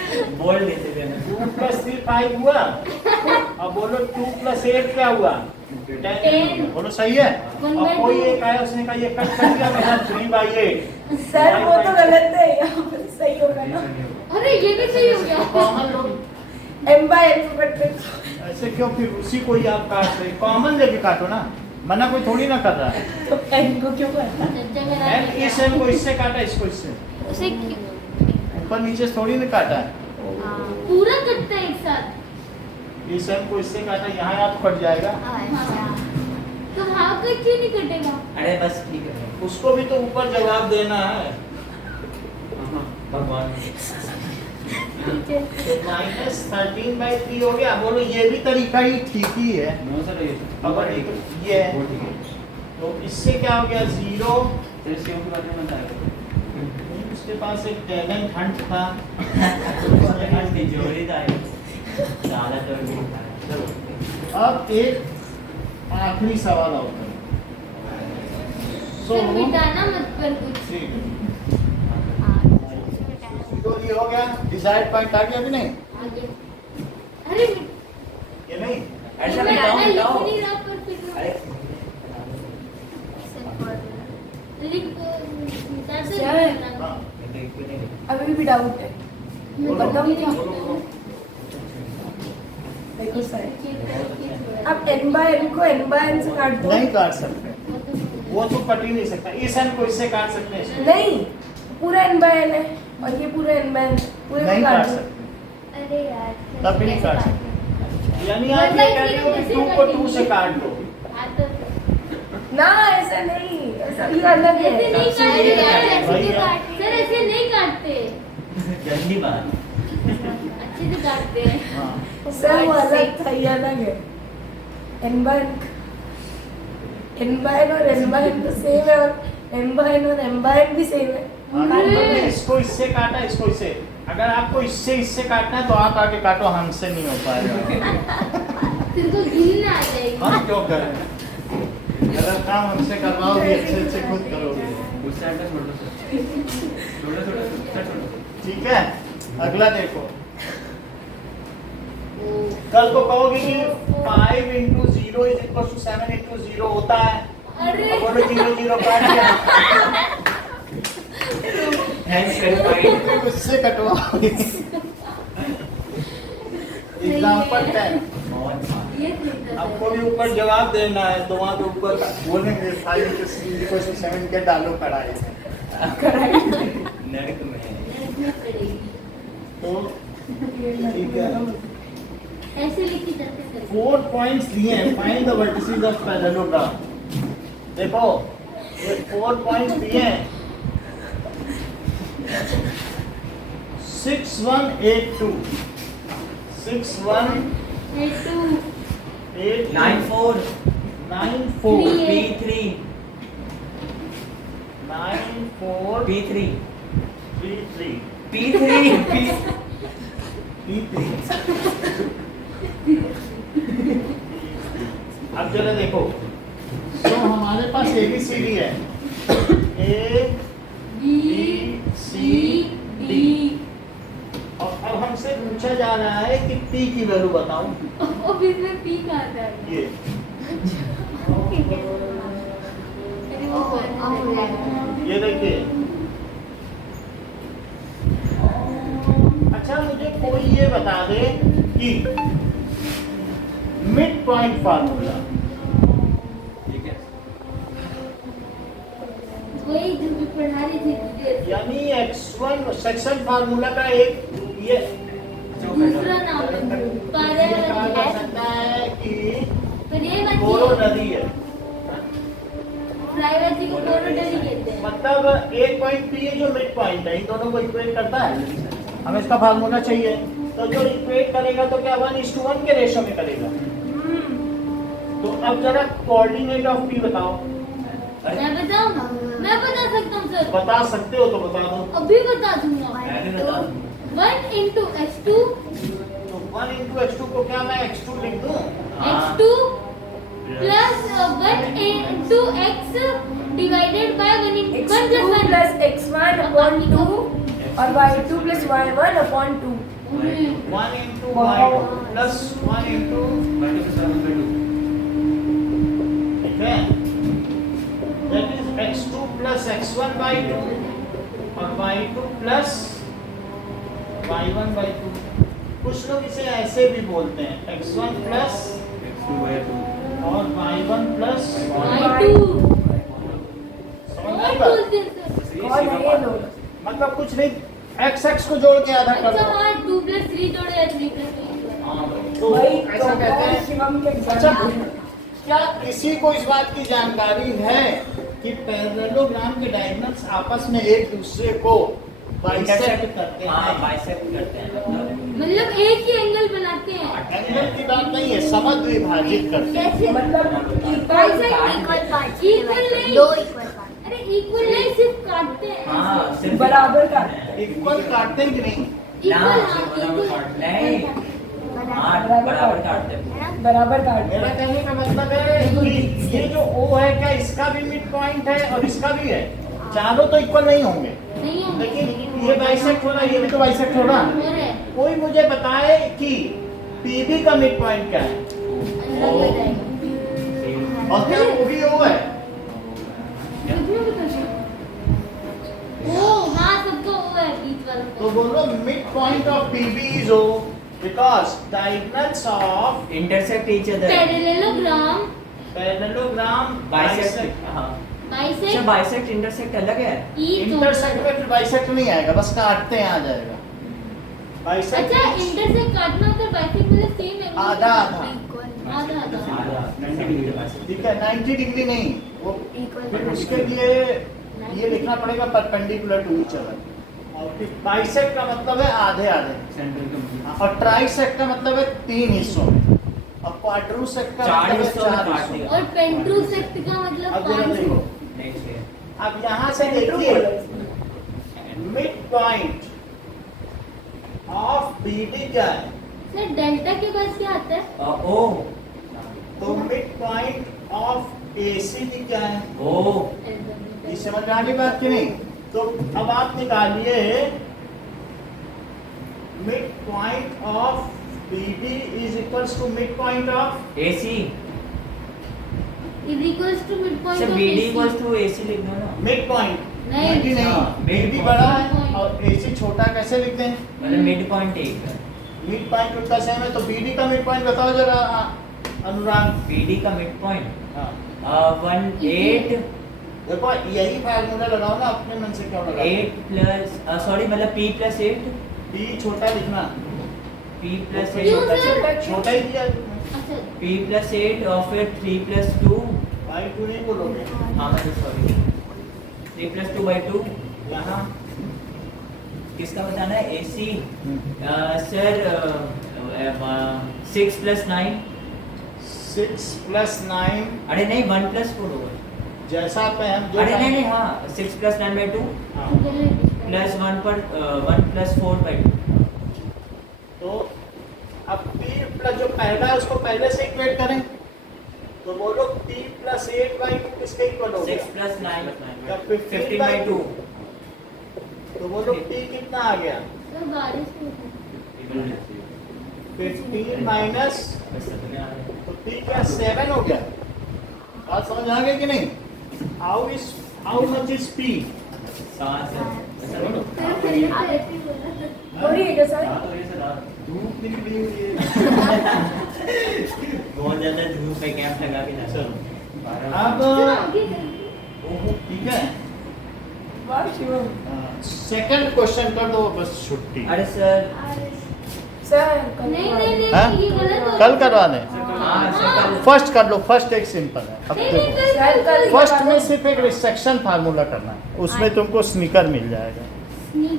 बोल्ड लेते थे 2 + 3 5 हुआ, अब बोलो 2 + 8 क्या हुआ 10। बोलो सही है। 1/2। और कोई एक आया उसने कहा ये कट कर दिया मेरा 3/8। सर वो तो गलत है, यहाँ पर सही होगा ना। अरे ये भी सही हो गया। कॉमन लोग एम बाय एन को कट कर ऐसे क्यों, फिर उसी को ही आप काट रहे, कॉमन लेके काटो ना, मना कोई थोड़ी ना कर रहा है। तो एन को क्यों करना। एम इस एम को इससे काटा, इसको इससे, उसे ऊपर नीचे थोड़ी ना काटा है। पूरा कटता है एक साथ। इस एम को इससे काटा, यहाँ आप कट जाएगा। तो वहाँ का क्यों नहीं कटेगा? अरे बस ठीक है उसको भी तो ऊपर जवाब देना है। भगवान। -13/3 हो गया। बोलो ये भी तरीका ही ठीक ही है। नो सर ये अगर एक ये है वो ठीक है। तो इससे क्या हो गया 0। सर इसके ऊपर बात में बताया। उसके पास एक टैलेंट हंट था। जोड़ी था ये। साला जोड़ी था। चलो अब एक आखिरी सवाल और करें। फिर मिटाना मत कर कुछ। ठीक है। तो ये हो गया, डिजायर्ड पॉइंट आ गया कि नहीं। आगे। अरे ये नहीं ऐसा बताओ बताओ। लिख नहीं रहा पर फिर अरे लिख कैसे क्या है? लिखना? हाँ अभी भी डाउट है। मैं बताऊँ क्या? बोलो, बोलो। देखो सर, अब एन बाय एन को एन बाय एन से काट दो। नहीं काट सकते, वो तो कट ही नहीं सकता। इस एन को इससे काट सकते हैं, इसको नहीं, पूरा एन बाय एन है और ये पूरा एन बाय एन, पूरे नहीं को काट काट दो। सकते। अरे यार तब भी नहीं काट सकते। यानी आप ये कह रहे हो कि 2 को 2 से काट दो। ना ऐसा नहीं, ऐसा ये अलग है। ऐसे नहीं काटते यार, ऐसे भाई क्यों यार। काटते? सर ऐसे नहीं काटते, गंदी बात। अच्छे से काटते हैं। हाँ सर वो अलग था, ये अलग है। एन बाय एन और एन बाय एन तो सेम है, और एन बाय एन और एम बाय एन भी सेम है। हाँ, तो हमने इसको इससे काटा, इसको इससे। अगर आपको इससे काटना है तो आप आगे काटो, हमसे नहीं हो पाएगा। फिर तो गिनना आ जाएगी। हम क्यों करें, अगर काम हमसे करवाओगे अच्छे अच्छे खुद करोगे। उससे आगे छोड़ दो सर। छोड़ो छोड़ो सर छोड़ो। ठीक है, अगला देखो। कल को कहोगे कि 5 × 0 = 7 × 0 होता है। अरे अब बोलो 0 0 काट दिया। Hence confined. मुझसे कटवा एग्जाम्पल 10 ये तरीका आपको भी ऊपर जवाब देना है तो वहाँ पे ऊपर बोलेंगे 5 × 7 के डालो कढ़ाई में। नरक में रखना पड़ेगी। तो ठीक है, ऐसे लिखी जाती है। 4 पॉइंट्स दिए हैं, find the vertices of parallelogram. देखो ये 4 पॉइंट्स दिए हैं, 6182 6182 94 94 P3 94 P3 33 P3 P3 अब जरा देखो, तो हमारे पास ABCD है, A B C D, और अब हमसे पूछा जा रहा है कि P की वैल्यू बताओ। अब इसमें पी का आता है। ये अरे वो करना है। ये देखिए, अच्छा मुझे कोई ये बता दे कि मिड पॉइंट फार्मूला, ठीक है वही जो भी पढ़ा रही थी तुझे। यानी x1 सेक्शन फार्मूला का एक ये दूसरा नाम है ये कहा जा सकता है कि पर ये बच्चे कोरोनरी है, प्राइवेसी को कोरोनरी कहते हैं। मतलब एक पॉइंट P है जो मिड पॉइंट है, इन दोनों को इक्वेट करता है। हमें इसका फार्मूला चाहिए, तो जो इक्वेट करेगा तो क्या 1:1 के रेशो में करेगा। तो अब जरा कोऑर्डिनेट ऑफ P बताओ। मैं बताऊं? मैं बता सकता हूँ सर। बता सकते हो तो बता दो। अभी बता दूंगा। मैं भी बता दूं 1 × x2 तो 1 × x2 को क्या मैं x2 लिख दूं? x2 plus 1 × x divided by 1 × 1 x2 plus 1 plus x1 upon 2 और y2 plus y1 upon 2. 1 × y2 plus 1 × ठीक है, that is x2 plus x1 by 2 और y2 plus y1 by 2। कुछ लोग इसे ऐसे भी बोलते हैं x1 plus और y1 plus y2 समझ और आई बात? बोलते हैं सर। और ये लोग मतलब कुछ नहीं, x को जोड़ के आधा कर अच्छा दो। हाँ 2 + 3 जोड़े या 3 + 3 हाँ, तो वही ऐसा कहते हैं। शिवम के अच्छा, एग्जाम क्या किसी को इस बात की जानकारी है कि पैरेललोग्राम के डायगोनल्स आपस में एक दूसरे को बाइसेक्ट करते हाँ हैं? बाइसेक्ट करते हैं मतलब एक ही एंगल बनाते हैं। एंगल की बात नहीं है, समद्विभाजित करते हैं। कैसे? मतलब इक्वल नहीं। दो इक्वल पार्ट। अरे इक्वल नहीं, सिर्फ काटते हैं। हाँ सिर्फ बराबर का इक्वल काटते हैं कि नहीं? ना इक्वल नहीं हाँ बराबर काटते हैं बराबर काट मेरा कहने का मतलब है कि ये जो O है क्या इसका भी मिड पॉइंट है और इसका भी है, चारों तो इक्वल नहीं होंगे, नहीं होंगे। लेकिन ये बाइसेक्ट हो रहा है, ये भी तो बाइसेक्ट हो रहा है। हो रहा है। कोई मुझे बताए कि PB का मिड पॉइंट क्या है, अल्लाह बताएगा। और क्या वो भी O है? ओ हाँ सबको वो है बीच वाला तो बोलो mid point of PB is O because diagonals of intersect each other parallelogram parallelogram bisect हाँ अच्छा बाइसेक्ट बाइसेक्ट इंटरसेक्ट अलग है इंटरसेक्ट में फिर बाइसेक्ट नहीं आएगा, बस काटते हैं आ जाएगा। बाइसेक्ट अच्छा इंटरसेक्ट काटना होता है, बाइसेक्ट मतलब सेम है आधा आधा, आधा आधा ठीक है 90 डिग्री नहीं, वो फिर उसके लिए ये लिखना पड़ेगा परपेंडिकुलर टू ईच अदर। और फिर बाइसेक्ट का मतलब है आधे आधे, और ट्राइसेक्ट का मतलब है 3 हिस्सों में, और क्वाड्रूसेक्ट का चार मतलब है हिस्सों में 4 काट हिस्सों में। दिया। और पेंट्रूसेक्ट का मतलब अब जरा 5 देखो, अब यहाँ से देखिए मिड पॉइंट ऑफ BD क्या है? सर डेल्टा के बाद क्या आता है? ओ तो मिड पॉइंट ऑफ ACD क्या है? ओ ये समझ में आ गई बात की नहीं? तो अब आप निकालिए mid point of BD is equals to mid point of AC is equals to mid point अच्छा BD इक्वल्स टू AC लिख दो ना मिड पॉइंट BD नहीं, हाँ, BD बड़ा है और AC छोटा, कैसे लिखते हैं? मतलब मिड पॉइंट एक है। मिड पॉइंट उनका सेम है, तो BD का मिड पॉइंट बताओ जरा अनुराग। BD का मिड पॉइंट हाँ 1 देखो यही फार्मूला लगाओ ना, अपने मन से क्यों लगाओ? 8 प्लस सॉरी मतलब P प्लस 8 P छोटा लिखना, P प्लस क्यों 8 सर? छोटा ही दिया तुमने। अच्छा P प्लस 8 और फिर 3 प्लस 2 बाई 2 नहीं बोलोगे हाँ मतलब सॉरी 3 प्लस 2 बाई 2 यहाँ। किसका बताना है? AC सर 6 प्लस 9 6 प्लस 9 अरे नहीं 1 प्लस 4 होगा। जैसा पे हम जो अरे नहीं नहीं हाँ 6 प्लस 9 बाई 2 हाँ, प्लस 1 पर 1 प्लस 4 बाई 2। तो अब P प्लस जो पहला है उसको पहले से इक्वेट करें, तो बोलो P प्लस 8 बाई 2 किसके इक्वल हो 6 गया? प्लस 9 तब 15 बाई 2 तो बोलो P कितना आ गया? सर बारिश हो गई। 15 माइनस, तो P क्या 7 हो गया? बात समझ आ गई कि नहीं? How much is P? हो रही है क्या सर? धूप निकली हुई है। बहुत ज्यादा धूप पे कैंप लगा के ना अब सर आगे ठीक है, वाह शिवम। सेकंड क्वेश्चन कर दो बस, छुट्टी। अरे सर सर नहीं नहीं नहीं हाँ? ये गलत हो कल करवा दें। हाँ सर फर्स्ट कर लो, फर्स्ट एक सिंपल है। अब नहीं नहीं देखो कल कल फर्स्ट में सिर्फ एक रिसेक्शन फार्मूला करना है, उसमें तुमको स्नीकर मिल जाएगा। नहीं